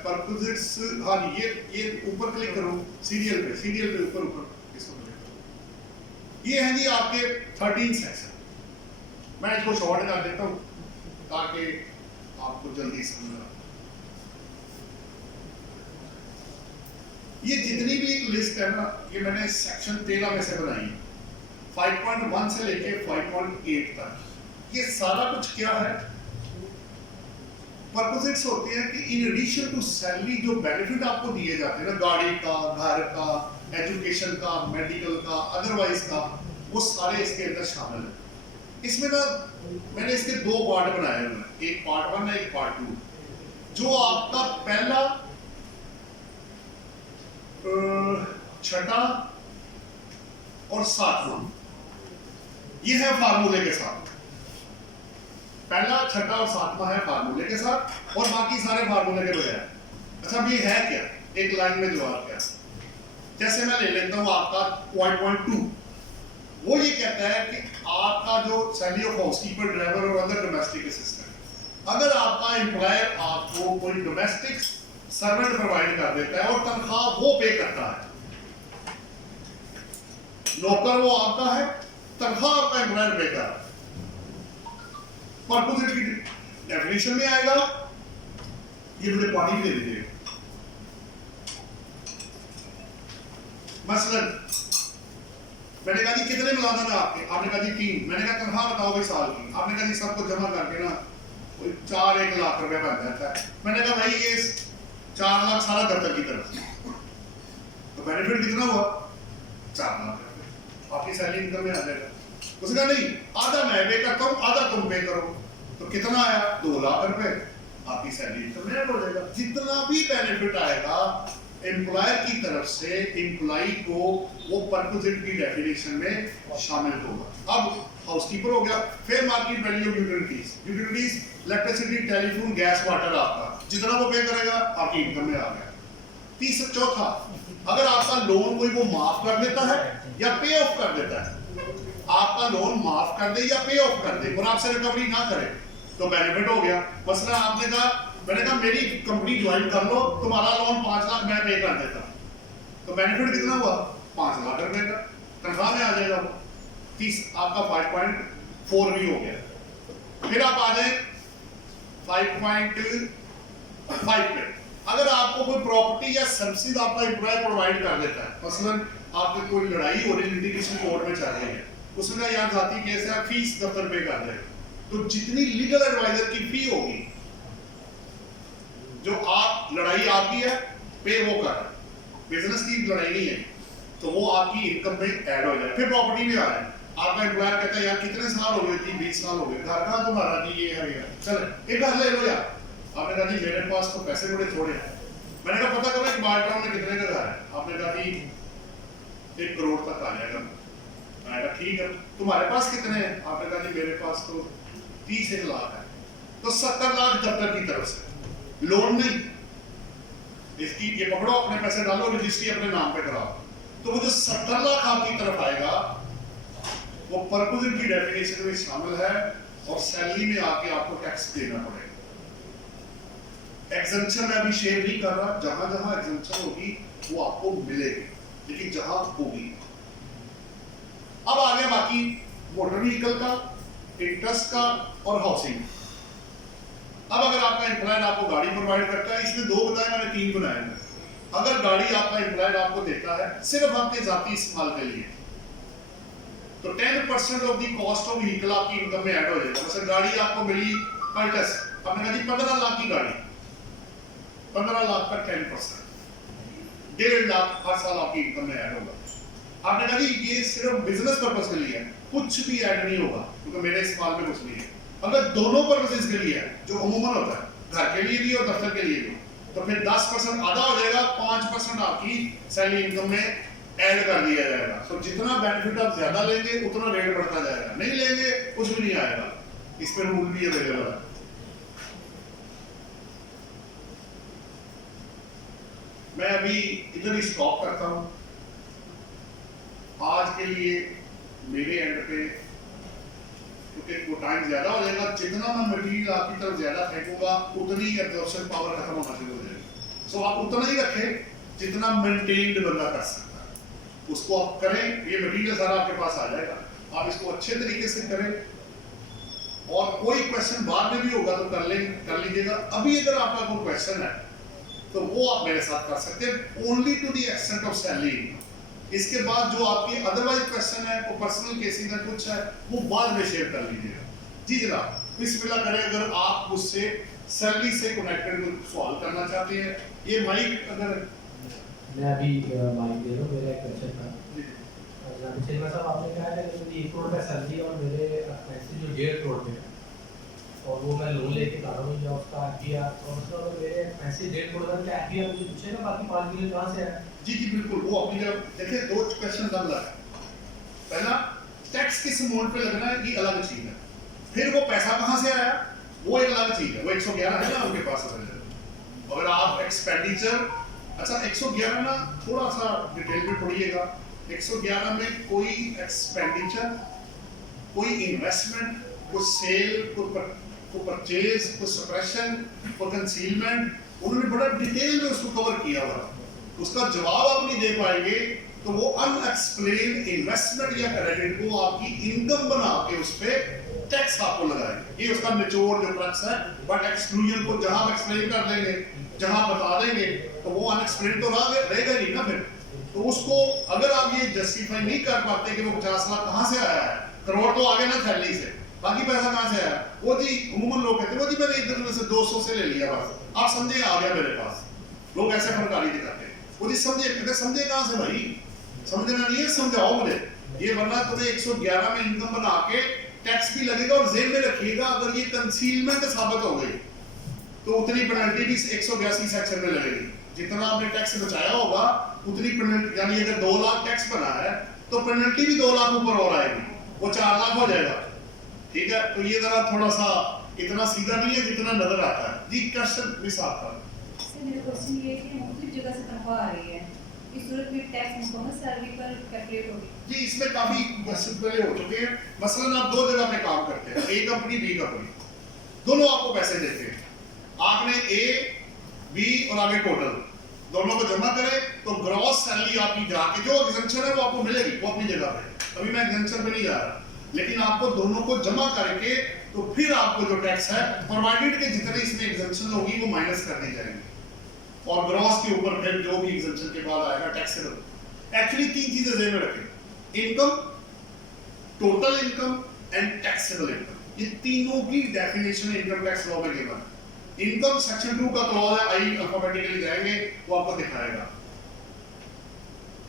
परक्विजिट्स। हाँ जी, ये ऊपर क्लिक करो सीरियल पे ऊपर इसको क्लिक करो। ये है जी आपके 13 सेक्शन। मैं इसको शॉर्ट कर देता हूँ ताकि आपको जल्दी समझ आ। ये जितनी भी एक लिस्ट है ना, ये मैंने सेक्शन 13 में से बनाई है, 5.1 से लेके 5.8 तक। ये सारा कुछ क्या है, परक्विजिट्स होते हैं कि इन एडिशन टू सैलरी जो बेनिफिट आपको दिए जाते हैं ना, गाड़ी का, घर का, एजुकेशन का, मेडिकल का, अदरवाइज का, वो सारे इसके अंदर शामिल है। इसमें ना मैंने इसके 2 पार्ट बनाए हुए हैं, एक पार्ट 1 है, एक पार्ट 2। जो आपका पहला, छठा और 7वां, ये है फार्मूले के साथ। पहला, छठा और 7वां है फार्मूले के साथ और बाकी सारे फार्मूले के बगैर। अच्छा, अब ये है क्या, एक लाइन में जवाब क्या। जैसे मैं ले लेता हूं आपका 1.2, वो ये कहता है कि आपका जो सैलरी ऑफ हाउसकीपर, ड्राइवर और अदर डोमेस्टिक असिस्टेंट, अगर आपका एम्प्लॉयर आपको कोई डोमेस्टिक सर्वेंट प्रोवाइड कर देता है और तनख्वाह वो पे करता है, नौकर वो आपका है, तनख्वाह आपका एम्प्लॉयर पे कर रहा है, परक्विजिट की डेफिनेशन में आएगा। ये मुझे पानी भी दे दीजिए। मसलन मैंने कहा जी कितने मुलाजम है आपके, आपने कहा जी 3। मैंने कहा तनख्वाह बताओ भाई साल की, आपने कहा जी सबको जमा करके ना 4-1 लाख रुपए बन जाता है। मैंने कहा भाई ये 4 लाख सारा दफ्तर की तरफ से, तो बेनिफिट कितना हुआ, 4 लाख रुपए आपकी सैलरी इनकम में आ जाएगा। उसने कहा नहीं, आधा मैं पे करता हूँ, आधा तुम पे करो, तो कितना आया, 2 लाख रुपए आपकी सैलरी इनकम में हो जाएगा। जितना भी बेनिफिट आएगा एम्प्लॉयर की तरफ से, एम्प्लॉई को वो परक्विजिट की डेफिनेशन में शामिल होगा। अब हाउसकीपर हो गया, फिर market value of utilities, electricity, telephone, gas, water, आपका जितना वो पे करेगा आपकी इनकम में आ गया। चौथा, अगर आपका लोन कोई वो माफ कर देता है या पे ऑफ कर देता है, आपका लोन माफ कर दे या पे ऑफ कर दे और आपसे रिकवरी ना करे, तो बेनिफिट हो गया। मसला आपने कहा, मैंने कहा मेरी कंपनी ज्वाइन कर लो, तुम्हारा लोन 5 लाख मैं पे कर देता, तो बेनिफिट कितना हुआ, 5 लाख रुपए का, तनख्वाह में आ जाएगा वो। 30 आपका 5.4 भी हो गया। फिर आप आ जाए 5.5 पे। अगर आपको कोई प्रॉपर्टी या सर्विसेज आपका एम्प्लॉयर प्रोवाइड कर देता है, मसलन आपकी कोई लड़ाई हो रही, लिटिगेशन कोर्ट में चल रही है, उसमें यार जाती केस है, फीस दफ्तर पे कर दे, तो जितनी लीगल एडवाइजर की फी होगी, जो आप लड़ाई आपकी है, पे वो कर, बिजनेस की लड़ाई नहीं है, तो वो आपकी इनकम में ऐड हो जाए। फिर प्रॉपर्टी में आ रहा है, आपका एम्प्लॉयर कहता है यार कितने साल हो गए, 20 साल हो गए, घर कहाँ तुम्हारा जी, ये है यार, चल एक घर ले लो यार। आपने कहा जी मेरे पास तो पैसे बड़े थोड़े हैं। मैंने कहा पता करो बार टाउन में कितने का घर है, आपने कहा जी 1 करोड़ तक आ जाएगा। मैंने कहा ठीक है, तुम्हारे पास कितने हैं, आपने कहा जी मेरे पास तो 30 लाख है, तो 70 लाख दफ्तर की तरफ से, लोन नहीं, इसकी ये पकड़ो, अपने पैसे डालो, रजिस्ट्री अपने नाम पे कराओ, तो वो जो 70 लाख आपकी तरफ आएगा वो परक्विजिट की डेफिनेशन में शामिल है और सैलरी में आके आपको टैक्स देना पड़ेगा। एग्जम्पशन मैं अभी शेयर नहीं कर रहा, जहां जहां एग्जम्पशन होगी वो आपको मिलेगी, लेकिन जहां होगी। अब आ गया बाकी मोटर व्हीकल का, इंटरेस्ट का और हाउसिंग। अब अगर आपका एम्प्लॉयर आपको गाड़ी प्रोवाइड करता है, इसमें 2 बताए, मैंने 3 बनाए हैं। अगर गाड़ी आपका एम्प्लॉयर आपको देता है सिर्फ आपके जाती इस्तेमाल के लिए, तो 10% of the cost of vehicle आपकी इनकम में ऐड हो जाएगा। जैसे गाड़ी आपको मिली अल्टस, आपने कहा जी 15 लाख की गाड़ी, 15 लाख का 10%, 1.5 लाख हर साल आपकी इनकम में ऐड होगा। आपने कहा जी ये सिर्फ बिजनेस पर्पस के लिए है, कुछ भी ऐड नहीं होगा क्योंकि मेरे इस्तेमाल में कुछ नहीं है। अगर दोनों पर्पसेस के लिए है, जो अमूमन होता है, घर के लिए भी और दफ्तर के लिए भी, तो फिर 10% आधा हो जाएगा, 5% आपकी सैलरी इनकम में ऐड कर दिया जाएगा। तो जितना बेनिफिट आप ज्यादा लेंगे उतना रेट बढ़ता जाएगा, नहीं लेंगे कुछ भी नहीं आएगा। इस पर रूल भी अवेलेबल है। मैं अभी इधर ही स्टॉप करता हूं आज के लिए मेरे एंड पे, क्योंकि वो टाइम ज्यादा हो जाएगा। जितना मैं मटेरियल आपकी तरफ ज्यादा फेंकूंगा उतनी एब्जॉर्प्शन पावर खत्म होना शुरू हो जाएगी। सो आप उतना ही रखें जितना मेंटेन्ड बंदा कर सकता है, उसको आप करें। ये मटेरियल सारा आपके पास आ जाएगा, आप इसको अच्छे तरीके से करें। और कोई क्वेश्चन बाद में भी होगा तो कर लीजिएगा। अभी अगर आपका कोई क्वेश्चन है तो वो आप मेरे साथ कर सकते हैं, only to the extent of salary. इसके बाद जो आपकी अदरवाइज क्वेश्चन है, वो पर्सनल केसेस में कुछ है, वो बाद में शेयर कर लीजिएगा। जी जनाब, बिस्मिल्लाह करें। अगर आप मुझसे सैलरी से कनेक्टेड कोई सवाल करना चाहते हैं, ये माइक अगर मैं अभी माइक दे रहा हूँ। मेरा एक क्वेश्चन था चिल्मा साहब, आपने कहा है कि 1 करोड़ का सैलरी और मेरे पैसे जो 1.5 करोड़ के हैं और वो मैं लोन लेके ला रहा हूँ या उसका एफडीआर, और उसका अगर मेरे पैसे 1.5 करोड़ का एफडीआर मुझे पूछेगा बाकी 5 मिलियन कहाँ से आया? जी जी बिल्कुल, वो अपनी जब देखिए 2 क्वेश्चन दम लगा। पहला, टैक्स किस अमाउंट पे लगना है ये अलग चीज है, फिर वो पैसा कहाँ से आया वो एक अलग चीज है। वो 111 है ना उनके पास अवेलेबल। अगर आप एक्सपेंडिचर, अच्छा 111 ना थोड़ा सा डिटेल में पढ़िएगा। 111 में कोई एक्सपेंडिचर, कोई इन्वेस्टमेंट, कोई सेल, कोई परचेज, कोई सप्रेशन, कोई कंसीलमेंट, उन्होंने बड़ा डिटेल में उसको कवर किया हुआ। उसका जवाब आप नहीं दे पाएंगे तो वो अनएक्सप्लेन इन्वेस्टमेंट या क्रेडिट को आपकी इनकम बना के उस पे टैक्स आपको लगाएंगे। ये उसका निचोड़ जो क्रक्स है। बट एक्सक्लूजन को जहां एक्सप्लेन कर देंगे, जहां बता देंगे, तो वो अनएक्सप्लेन तो रहेगा नहीं ना फिर। तो उसको अगर आप ये जस्टिफाई नहीं कर पाते कि वो 50 लाख कहां से आया है, करोड़ तो आगे ना थैली से, बाकी पैसा कहां से आया, वो जी अमूमन लोग कहते हैं वो जी मैंने इधर से 200 से ले लिया, बस आप समझे आ गया मेरे पास। लोग ऐसे फरकारी दिखाते हैं, वो जी समझे, कहते समझे कहां से भाई, समझना नहीं है, समझाओ मुझे ये, वरना तुम्हें 111 में इनकम बना के टैक्स भी लगेगा। और जेब में रखिएगा अगर ये कंसीलमेंट साबित हो गई तो उतनी पेनल्टी भी 182 सेक्शन में लगेगी। जितना आपने टैक्स बचाया होगा उतनी पेनल्टी, यानी अगर 2 लाख टैक्स बना है तो पेनल्टी भी 2 लाख ऊपर और आएगी, वो 4 लाख हो जाएगा। ठीक है, तो ये जरा थोड़ा सा इतना सीधा नहीं है जितना नजर आता है। जी क्वेश्चन मिस आपका। सर मेरा क्वेश्चन ये है कि मुख्तलिफ जगह से तनख्वाह आ रही है, इस सूरत में टैक्स मुकम्मल सैलरी पर कैलकुलेट होगी? जी इसमें काफी क्वेश्चन पहले हो चुके हैं। मसलन आप 2 जगह पे काम करते हैं, ए कंपनी बी कंपनी, दोनों आपको पैसे देते हैं। आपने ए बी और आगे टोटल दोनों को जमा करें तो ग्रॉस सैलरी आपकी जाके जो एग्जम्पशन है वो आपको मिलेगी, वो अपनी जगह पे। अभी मैं एग्जम्पशन पे नहीं जा रहा, लेकिन आपको दोनों को जमा करके तो फिर आपको जो टैक्स है प्रोवाइडेड के जितने इसमें एग्जम्पशन होगी वो माइनस कर दी जाएंगी और ग्रॉस के ऊपर फिर जो भी एग्जम्पशन के बाद आएगा टैक्सेबल। एक्चुअली 3 चीजें ध्यान में रखें, income, total income and taxable income. ये तीनों की डेफिनेशन इनकम टैक्स लॉ में गिवन है। इनकम सेक्शन 2 का क्लॉज है, आई अल्फाबेटिकली जाएंगे वो आपको दिखाएगा।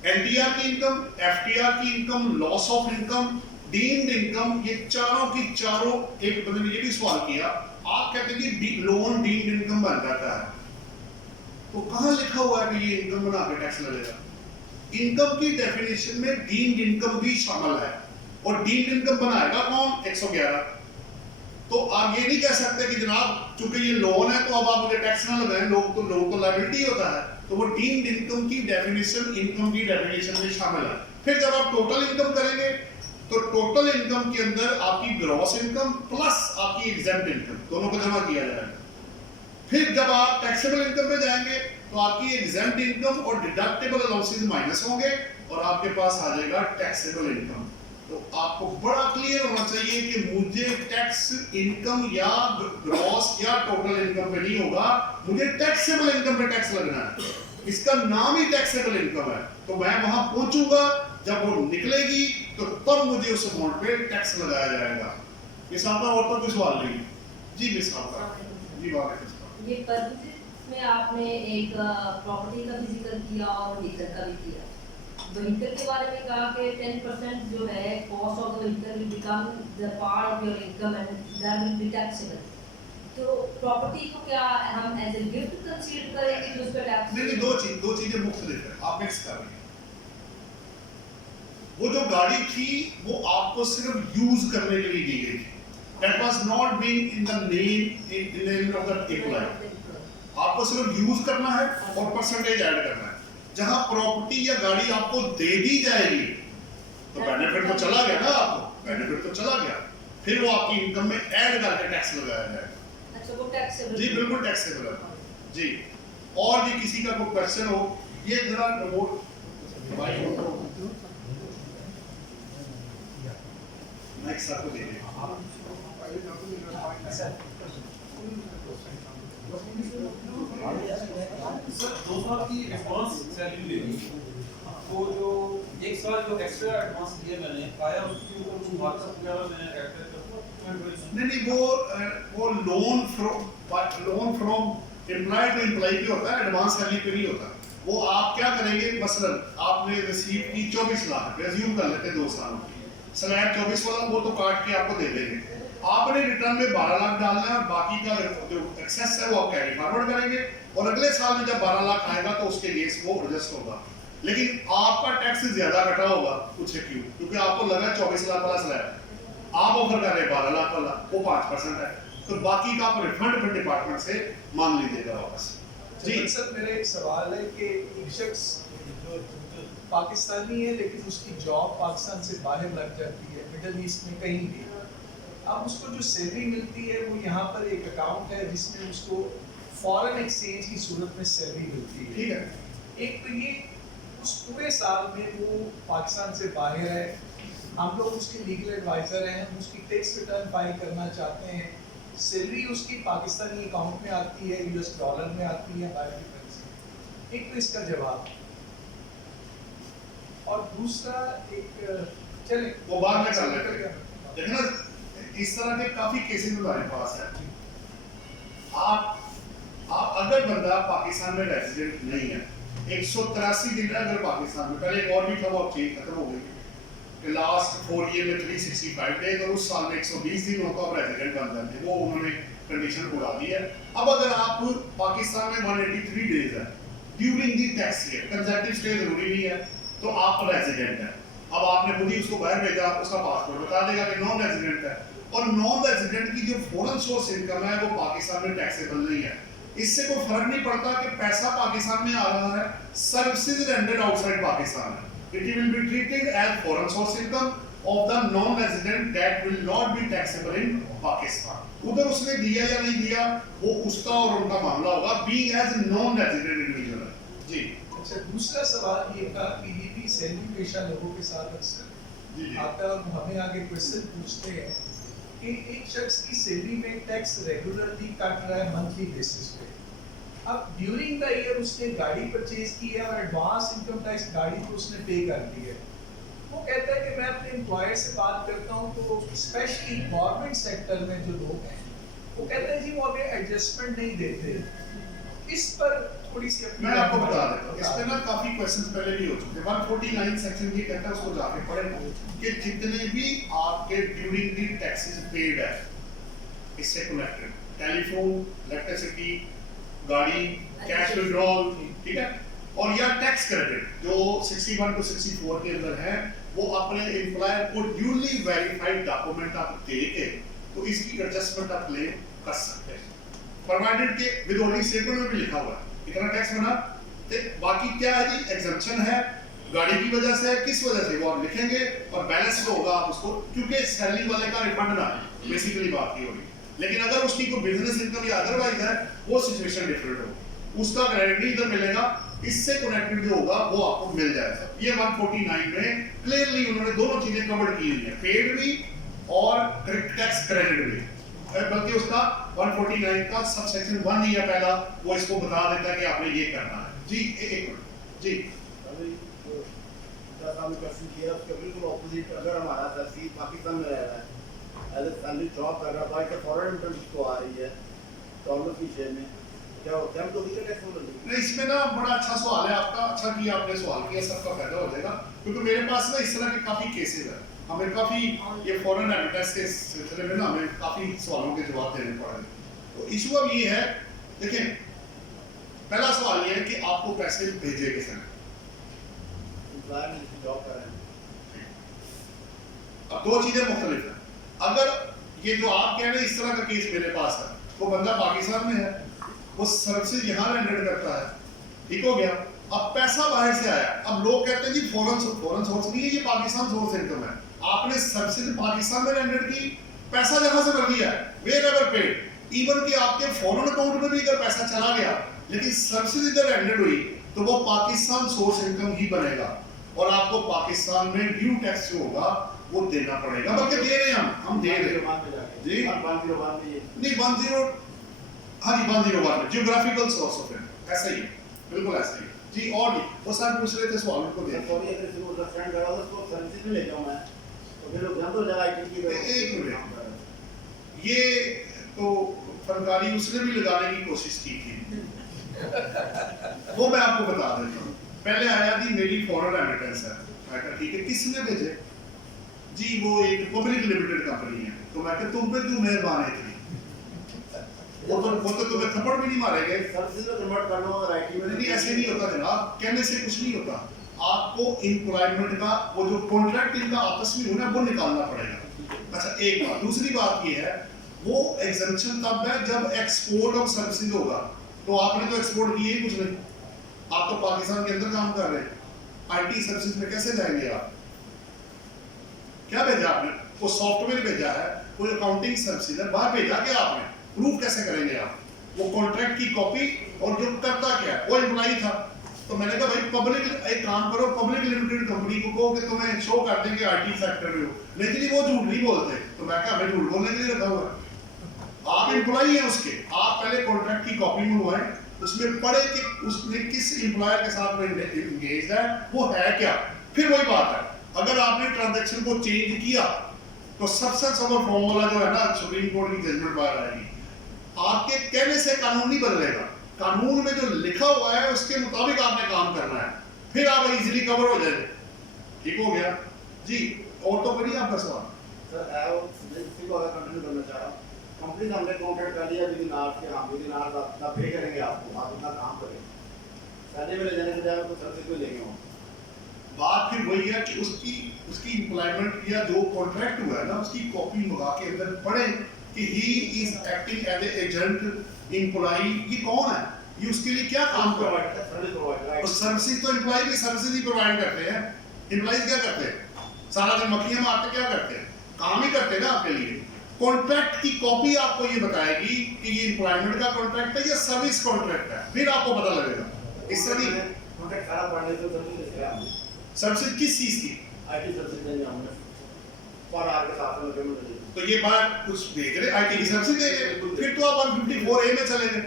एनटीआर की इनकम, एफटीआर की income, loss of income, deemed income, ये चारों की चारों। एक बंदे ने ये भी सवाल किया, आप कहते हैं कि लोन डीम्ड इनकम बन जाता है, तो कहां लिखा हुआ है कि ये इनकम बना के टैक्स लगेगा? इनकम की डेफिनेशन में डीम्ड इनकम भी शामिल है। और डीम्ड इनकम बनाएगा कौन? 111। तो आप ये नहीं कह सकते कि जनाब चूंकि ये लोन है तो अब आप मुझे टैक्स ना लगाएं, लोन तो लायबिलिटी होता है। तो वो डीम्ड इनकम की डेफिनेशन इनकम की डेफिनेशन में शामिल है। फिर जब आप टोटल इनकम करेंगे तो टोटल इनकम के अंदर आपकी ग्रॉस इनकम प्लस आपकी एग्जेम्प्ट इनकम दोनों को जमा किया जाएगा। फिर जब आप टैक्सेबल इनकम पे जाएंगे तो आपकी एग्जेम्प्ट इनकम और डिडक्टेबल अलाउंसेस माइनस होंगे और आपके पास आ जाएगा टैक्सेबल इनकम। तो आपको बड़ा क्लियर होना चाहिए कि मुझे टैक्स इनकम या ग्रॉस या टोटल इनकम पे नहीं होगा, मुझे टैक्सेबल इनकम पे टैक्स लगना है। इसका नाम ही टैक्सेबल इनकम है। तो मैं वहां पहुंचूंगा जब वो निकलेगी तो तब मुझे उस अमाउंट पे टैक्स लगाया जाएगा। ये साहब और तो कोई सवाल नहीं है। जी मिस साहब जी बात है। ये परचेज में आपने एक प्रॉपर्टी का भी जिक्र किया और व्हीकल का भी किया। व्हीकल के बारे में कहा कि 10% जो है cost of the vehicle will become the part of your income and that will be taxable. तो प्रॉपर्टी को क्या हम एज ए गिफ्ट कंसीडर करेंगे जो उस पर टैक्स? नहीं, दो चीजें मुख्तलिफ है, आप मिक्स कर रहे हैं। वो जो गाड़ी थी वो आपको सिर्फ यूज करने के लिए दी गई थी। That was not being in the name of the employer. आपको सिर्फ यूज करना है और परसेंटेज ऐड करना है। जहां प्रॉपर्टी या गाड़ी आपको दे दी जाएगी तो बेनिफिट तो चला गया ना, आपको बेनिफिट तो चला गया, फिर वो आपकी इनकम में ऐड करके टैक्स लगाया जाएगा। अच्छा, वो टैक्सेबल? जी बिल्कुल टैक्सेबल है जी। और जी किसी का कोई क्वेश्चन हो, ये जरा रिमोट माइक साथ को दे दें। सर 2 साल की एडवांस सैलरी लेनी, वो जो 1 साल जो एक्स्ट्रा एडवांस दिया मैंने पाया उसके ऊपर कुछ व्हाट्सएप वगैरह मैंने ऐड नहीं वो loan from employ to employ पे होता है, एडवांस सैलरी पे नहीं होता। वो आप क्या करेंगे, मसलन आपने रिसीव की 24 लाख, रिज्यूम कर लेते 2 साल की स्लैब 24 वाला, वो तो काट के आपको दे देंगे। आपने रिटर्न में 12 लाख डालना है और बाकी का जो एक्सेस है वो आप कैरी फॉरवर्ड करेंगे और अगले साल में जब 12 लाख आएगा तो उसके अगेंस्ट वो एडजस्ट होगा। लेकिन आपका टैक्स ज्यादा कटा होगा, पूछे क्यों? क्योंकि आपको लगा 24 लाख वाला स्लैब, आप ऑफर कर रहे 12 लाख वाला, वो 5% है, तो बाकी का आप रिफंड फिर डिपार्टमेंट से मांग लीजिएगा वापस। जी सर, मेरा एक सवाल है कि एक शख्स जो पाकिस्तानी है लेकिन उसकी जॉब पाकिस्तान से बाहर लग जाती है, मिडल ईस्ट में कहीं भी, अब उसको जो सैलरी मिलती है वो यहाँ पर एक अकाउंट है जिसमें उसको फॉरेन एक्सचेंज की सूरत में सैलरी मिलती है। ठीक है। एक तो ये उस पूरे साल में वो पाकिस्तान से बाहर है, हम लोग उसके लीगल एडवाइजर हैं, हम उसकी टैक्स रिटर्न फाइल करना चाहते हैं, सैलरी उसकी पाकिस्तानी अकाउंट में आती है, यूएस डॉलर में आती है, बाहर की करेंसी। एक तो इसका जवाब, और दूसरा एक चले वो बाद में कर लेते हैं। देखना इस तरह के काफी केसेस हमारे पास है। आप अगर बंदा पाकिस्तान में रेजिडेंट नहीं है, 183 दिन है अगर पाकिस्तान में, पहले एक और भी था वो अब चेंज खत्म हो गई कि लास्ट 4 ईयर में 365 डेज और उस साल में 120 दिन होता आप रेजिडेंट बन जाते, वो उन्होंने कंडीशन उड़ा दी है। अब अगर आप पाकिस्तान में 183 डेज है during the tax year, consecutive stay जरूरी नहीं है, तो आप रेजिडेंट है। अब आपने खुद ही उसको बाहर भेजा, उसका पासपोर्ट बता देगा कि नॉन रेजिडेंट है, और नॉन रेजिडेंट की जो फॉरेन सोर्स इनकम है वो पाकिस्तान में टैक्सेबल नहीं है। इससे कोई फर्क नहीं पड़ता कि पैसा पाकिस्तान में आ रहा है, सर्विसेज रेंडर्ड आउटसाइड पाकिस्तान है, it will be treated as foreign source income of the non resident that will not be taxable in Pakistan. उधर उसने दिया या नहीं दिया वो उसका और उनका मामला होगा, being as non resident individual. जी अच्छा, दूसरा सवाल ये था कि ये भी सैलरी पेशा लोगों के साथ अक्सर आता है और हमें आगे क्वेश्चन पूछते हैं कि एक शख्स की सैलरी में टैक्स रेगुलरली कट रहा है मंथली बेसिस पे, अब ड्यूरिंग द ईयर उसने गाड़ी परचेज की है और एडवांस इनकम टैक्स गाड़ी को उसने पे कर दी है, वो कहता है कि मैं अपने एम्प्लॉयर से बात करता हूँ तो स्पेशली गवर्नमेंट सेक्टर में जो लोग हैं वो कहते हैं जी वो अभी एडजस्टमेंट नहीं देते। इस पर थोड़ी सी मैं आपको बता देता हूं, इस पे ना काफी क्वेश्चंस पहले भी हो चुके हैं। 149 सेक्शन ये कहता है, उसको जाके पढ़ें कि जितने भी आपके ड्यूरिंग दी टैक्सेस पेड है इससे कनेक्टेड, टेलीफोन, इलेक्ट्रिसिटी, गाड़ी, कैश विड्रॉल, ठीक है, और या टैक्स क्रेडिट जो 61 to 64 के अंदर है, वो अपने एम्प्लॉयर को ड्यूली वेरीफाइड डॉक्यूमेंट आप दे के तो इसकी एडजस्टमेंट आप क्लेम कर सकते हैं, प्रोवाइडेड के विदहोल्डिंग स्टेटमेंट में भी लिखा हुआ है इतना टैक्स बना। तो बाकी क्या है जी, एग्जम्पशन है गाड़ी की वजह से, किस वजह से वो आप लिखेंगे और बैलेंस जो होगा आप उसको, क्योंकि सैलरी वाले का रिफंड ना है बेसिकली बात की होगी, लेकिन अगर उसकी कोई बिजनेस इनकम या अदरवाइज है वो सिचुएशन डिफरेंट होगी, उसका गारंटी इधर मिलेगा, इससे कनेक्टेड जो होगा वो आपको मिल जाएगा। ये 149 में क्लियरली उन्होंने दोनों चीजें कवर की हुई है, पेड भी और टैक्स क्रेडिट भी, बल्कि उसका 149 का सब सेक्शन 1 ही है पहला, वो इसको बता देता है कि आपने ये करना है। जी एक मिनट जी साहब ने क्वेश्चन किया उसके बिल्कुल ऑपोजिट, अगर हमारा तहसील पाकिस्तान में रह रहा है, एज ए सैलरी जॉब कर रहा है, बाइक फॉरेन इनकम जिसको आ रही है डॉलर की शेयर में, क्या होता है? हम तो वीकर टैक्स में नहीं, इसमें ना बड़ा अच्छा सवाल है आपका, अच्छा किया आपने सवाल किया, सबका फायदा हो जाएगा। क्योंकि मेरे पास ना इस तरह के काफ़ी केसेस हैं, हमें काफ़ी ये फॉरेन एडवर्टाइज के सिलसिले में ना हमें काफ़ी सवालों के जवाब देने पड़े। तो इशू अब ये है, देखिए पहला सवाल ये है कि आपको पैसे भेजे किसने? एम्प्लॉयर में जिसकी जॉब कर रहे हैं। अब दो चीज़ें मुख्तलिफ हैं। अगर ये जो आप कह रहे हैं इस तरह का केस मेरे पास है, वो बंदा पाकिस्तान में है, वो सर्विसेज यहाँ रेंडर करता है, ठीक हो गया। अब पैसा बाहर से आया, अब लोग कहते हैं जी फॉरेन सोर्स नहीं है, ये पाकिस्तान सोर्स इनकम है। आपने सर्विसेज पाकिस्तान में रेंडर की, पैसा जहां से भर दिया है, वेयर एवर पेड, इवन कि आपके फॉरेन अकाउंट में भी अगर पैसा चला गया लेकिन सर्विसेज इधर रेंडर हुई तो वो पाकिस्तान सोर्स इनकम ही बनेगा और आपको पाकिस्तान में ड्यू टैक्स जो होगा वो देना पड़ेगा। बल्कि दे रहे हैं, हम दे रहे हैं जी। 101 में ये नहीं 10, हाँ जी 101 में जियोग्राफिकल सोर्स ऑफ इनकम, ऐसा ही है, बिल्कुल ऐसा ही है जी। और नहीं वो सर पूछ रहे थे सवाल को दे सॉरी अगर किसी को अंडरस्टैंड करा हो तो सर्विसेज में ले जाऊं मैं, तो फिर लोग जानते हो जगह आईटी की एक मिनट, ये तो फनकारी उसने भी लगाने की कोशिश की थी वो मैं आपको बता देता हूँ। पहले आया थी मेरी फॉरेन रेमिटेंस है, मैं कहा ठीक है किसने भेजे जी, वो एक पब्लिक लिमिटेड कंपनी है, तो मैं कहा तुम पे क्यों मेहरबान है थी, वो तो तुम्हें थप्पड़ भी नहीं मारेंगे। सर्विसेज में कन्वर्ट कर लो और आईटी में नहीं ऐसे नहीं होता जनाब, कहने से कुछ नहीं होता, आपको एम्प्लॉयमेंट का वो जो कॉन्ट्रैक्ट इनका आपस में होना वो निकालना पड़ेगा। अच्छा एक बात, दूसरी बात ये है वो एग्जम्पशन तब है जब एक्सपोर्ट ऑफ सर्विसेज होगा, तो आपने तो एक्सपोर्ट किए ही कुछ नहीं, आप तो पाकिस्तान के अंदर काम कर रहे हैं, आईटी सर्विसेज में कैसे जाएंगे आप? क्या भेजा आपने? वो सॉफ्टवेयर भेजा है, कोई अकाउंटिंग सर्विसेज है, बाहर भेजा क्या आपने? प्रूफ कैसे करेंगे आप? वो कॉन्ट्रैक्ट की कॉपी और जो करता क्या वो एम्प्लॉई था। तो मैंने कहा भाई पब्लिक एक काम करो, पब्लिक लिमिटेड कंपनी को कहो कि तुम्हें शो कर देंगे आईटी सेक्टर में हो, लेकिन वो झूठ नहीं बोलते, तो मैं कहा हमें झूठ बोलने के लिए रखा हुआ है, आप एम्प्लॉई हैं उसके, आप पहले कॉन्ट्रैक्ट की कॉपी मंगवाएं, उसमें पढ़े कि उसने किस एम्प्लॉयर के साथ में एंगेज है, वो है क्या। फिर वही बात है, अगर आपने ट्रांजैक्शन को चेंज किया तो सब्सटेंस ऑफ फॉर्मूला जो है ना सुप्रीम कोर्ट की जजमेंट बाहर आएगी, आपके कहने से कानून नहीं बदलेगा, कानून में जो लिखा हुआ है उसके मुताबिक आपने काम करना है, फिर आप इजीली कवर हो जाएंगे। ठीक हो गया जी। और तो करिए आपका सवाल सर है वो इसी को अगर कंटिन्यू करना चाह रहा हूं, कंपनी से हमने कॉन्ट्रैक्ट कर लिया विदिन आवर्स के, हम विदिन आवर्स अपना पे करेंगे आपको, आप अपना काम करेंगे, सैलरी में ले जाने से ज्यादा तो सर्विस को लेंगे हम। बात फिर वही है कि उसकी एम्प्लॉयमेंट या जो कॉन्ट्रैक्ट हुआ है ना उसकी कॉपी मंगा के अंदर पढ़े कि he is acting as a agent employee, ये कौन है, ये उसके लिए क्या काम कर रहा है। सर्विस प्रोवाइडर तो सर्विसेज तो एम्प्लॉय भी सर्विसेज ही प्रोवाइड करते हैं, एम्प्लॉइज क्या करते हैं, सारा दिन मक्खियां मारते क्या करते हैं, काम ही करते हैं ना आपके लिए। कॉन्ट्रैक्ट की कॉपी आपको ये बताएगी कि ये एम्प्लॉयमेंट का कॉन्ट्रैक्ट है या सर्विस कॉन्ट्रैक्ट है, फिर आपको पता लगेगा। इस तरह की कॉन्ट्रैक्ट सारा पढ़ने से सर्विस ले रहे हैं, सर्विसेज किस चीज की, आईटी सर्विस देंगे हमने पर आर के साथ में पेमेंट देंगे, तो ये बात कुछ देख रहे आईटी की सर्विस देंगे, फिर तो आप 154A में चले गए,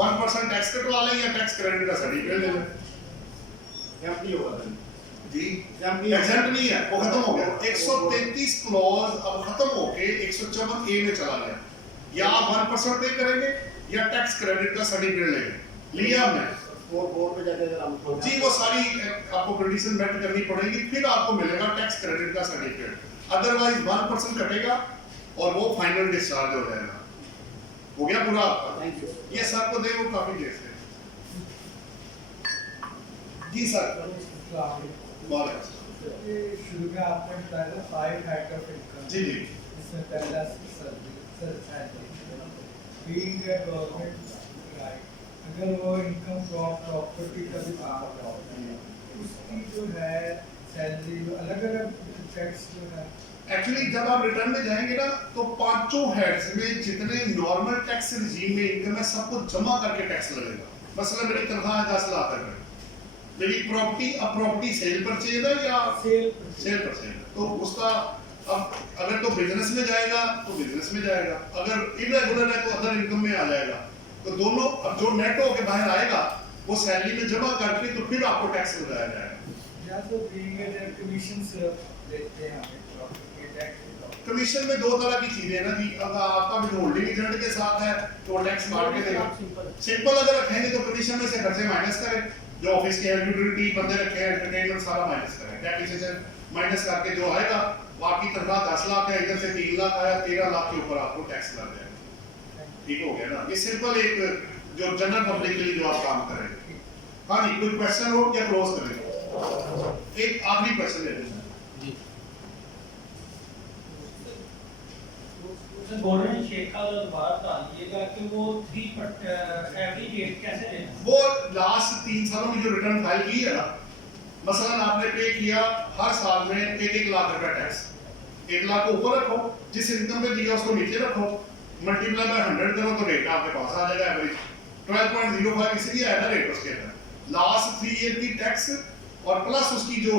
1% टैक्स कटवा लें या टैक्स क्रेडिट का सर्टिफिकेट ले लें। एम्प्टी होगा जी एग्जेंट नहीं है, वो खत्म हो गया, 133 क्लॉज अब खत्म होके 154A में चला गया, या आप 1% पे करेंगे या टैक्स क्रेडिट का सर्टिफिकेट लेंगे, लिया हमने बोर्ड पे जाके अगर हम जी, वो सारी आपको कंडीशन मेट करनी पड़ेगी, फिर आपको मिलेगा टैक्स क्रेडिट का सर्टिफिकेट, अदरवाइज 1% कटेगा और वो फाइनल डिस्चार्ज हो जाएगा। हो गया पूरा आपका। Thank you. ये सर को दे, वो काफी देर से जी सर ये शुरू में आपने बताया था 5 टाइप ऑफ इनकम, जी जी इसमें पहला बीइंग ए गवर्नमेंट राइट, अगर वो इनकम फ्रॉम प्रॉपर्टी का भी काम है उसकी जो है सैलरी अलग अलग टैक्स जो है। एक्चुअली जब आप रिटर्न में जाएंगे ना तो पांचों हेड्स में जितने नॉर्मल टैक्स रिजीम में इनकम है सबको जमा करके टैक्स लगेगा। मसलन मेरी तनख्वाह 10 लाख है, मेरी प्रॉपर्टी सेल परचेज है या सेल परचेज, तो उसका अब अगर तो बिजनेस में जाएगा तो बिजनेस में जाएगा, अगर इरेगुलर है तो अदर इनकम में आ जाएगा, तो दोनों अब जो नेट होके बाहर आएगा वो सैलरी में जमा करके तो फिर आपको टैक्स लगाया जाएगा। also being a commissions लेते हैं हमें प्रॉपर्टी टैक्स कमीशन में दो तरह की चीजें हैं ना जी, अगर आपका भी होल्डिंग एजेंट के साथ है तो टैक्स काट के देगा। सिंपल अगर रखेंगे तो कमीशन में से खर्चे माइनस करें, जो ऑफिस के यूटिलिटी बंदे रखे हैं, एंटरटेनमेंट सारा माइनस करें, टैक्सेशन माइनस करके जो आएगा, बाकी तनख्वाह 10 लाख है, इधर से 3 लाख आया, 13 लाख के ऊपर आपको टैक्स लग जाएगा। ठीक हो गया ना, ये सिंपल एक जो जनरल पब्लिक के लिए जो आप काम करेंगे। हाँ जी, कोई क्वेश्चन हो क्या क्लोज करेंगे? एक आखिरी क्वेश्चन ले लेते हैं। गोल्डन शेक का जो दोबारा बता दीजिएगा कि वो 3 एवरी डेट कैसे देना? वो लास्ट 3 सालों में जो रिटर्न फाइल की है ना, मसलन आपने पे किया हर साल में 1-1 लाख रुपया टैक्स, 1 लाख को ऊपर रखो, जिस इनकम पे दिया उसको नीचे रखो, मल्टीप्लाई बाय 100 करो तो रेट आपके पास आ जाएगा एवरेज 12.05, इसलिए आया था रेट उसके अंदर। लास्ट 3 ईयर की टैक्स और प्लस उसकी जो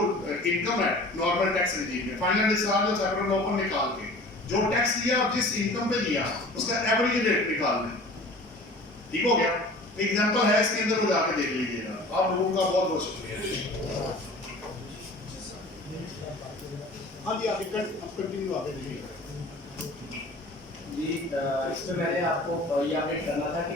इनकम है नॉर्मल टैक्स रिजीम में, फाइनल डिस्चार्ज और सेपरेट ओपन निकाल के जो टैक्स दिया और जिस इनकम पे दिया उसका एवरेज रेट निकालना है। ठीक हो गया? एग्जांपल है इसके अंदर, वो जाके देख लीजिएगा। आप लोगों का बहुत बहुत शुक्रिया। हाँ जी, आप कंटिन्यू आगे देखिए जी। इसमें मैंने आपको ये अपडेट करना था कि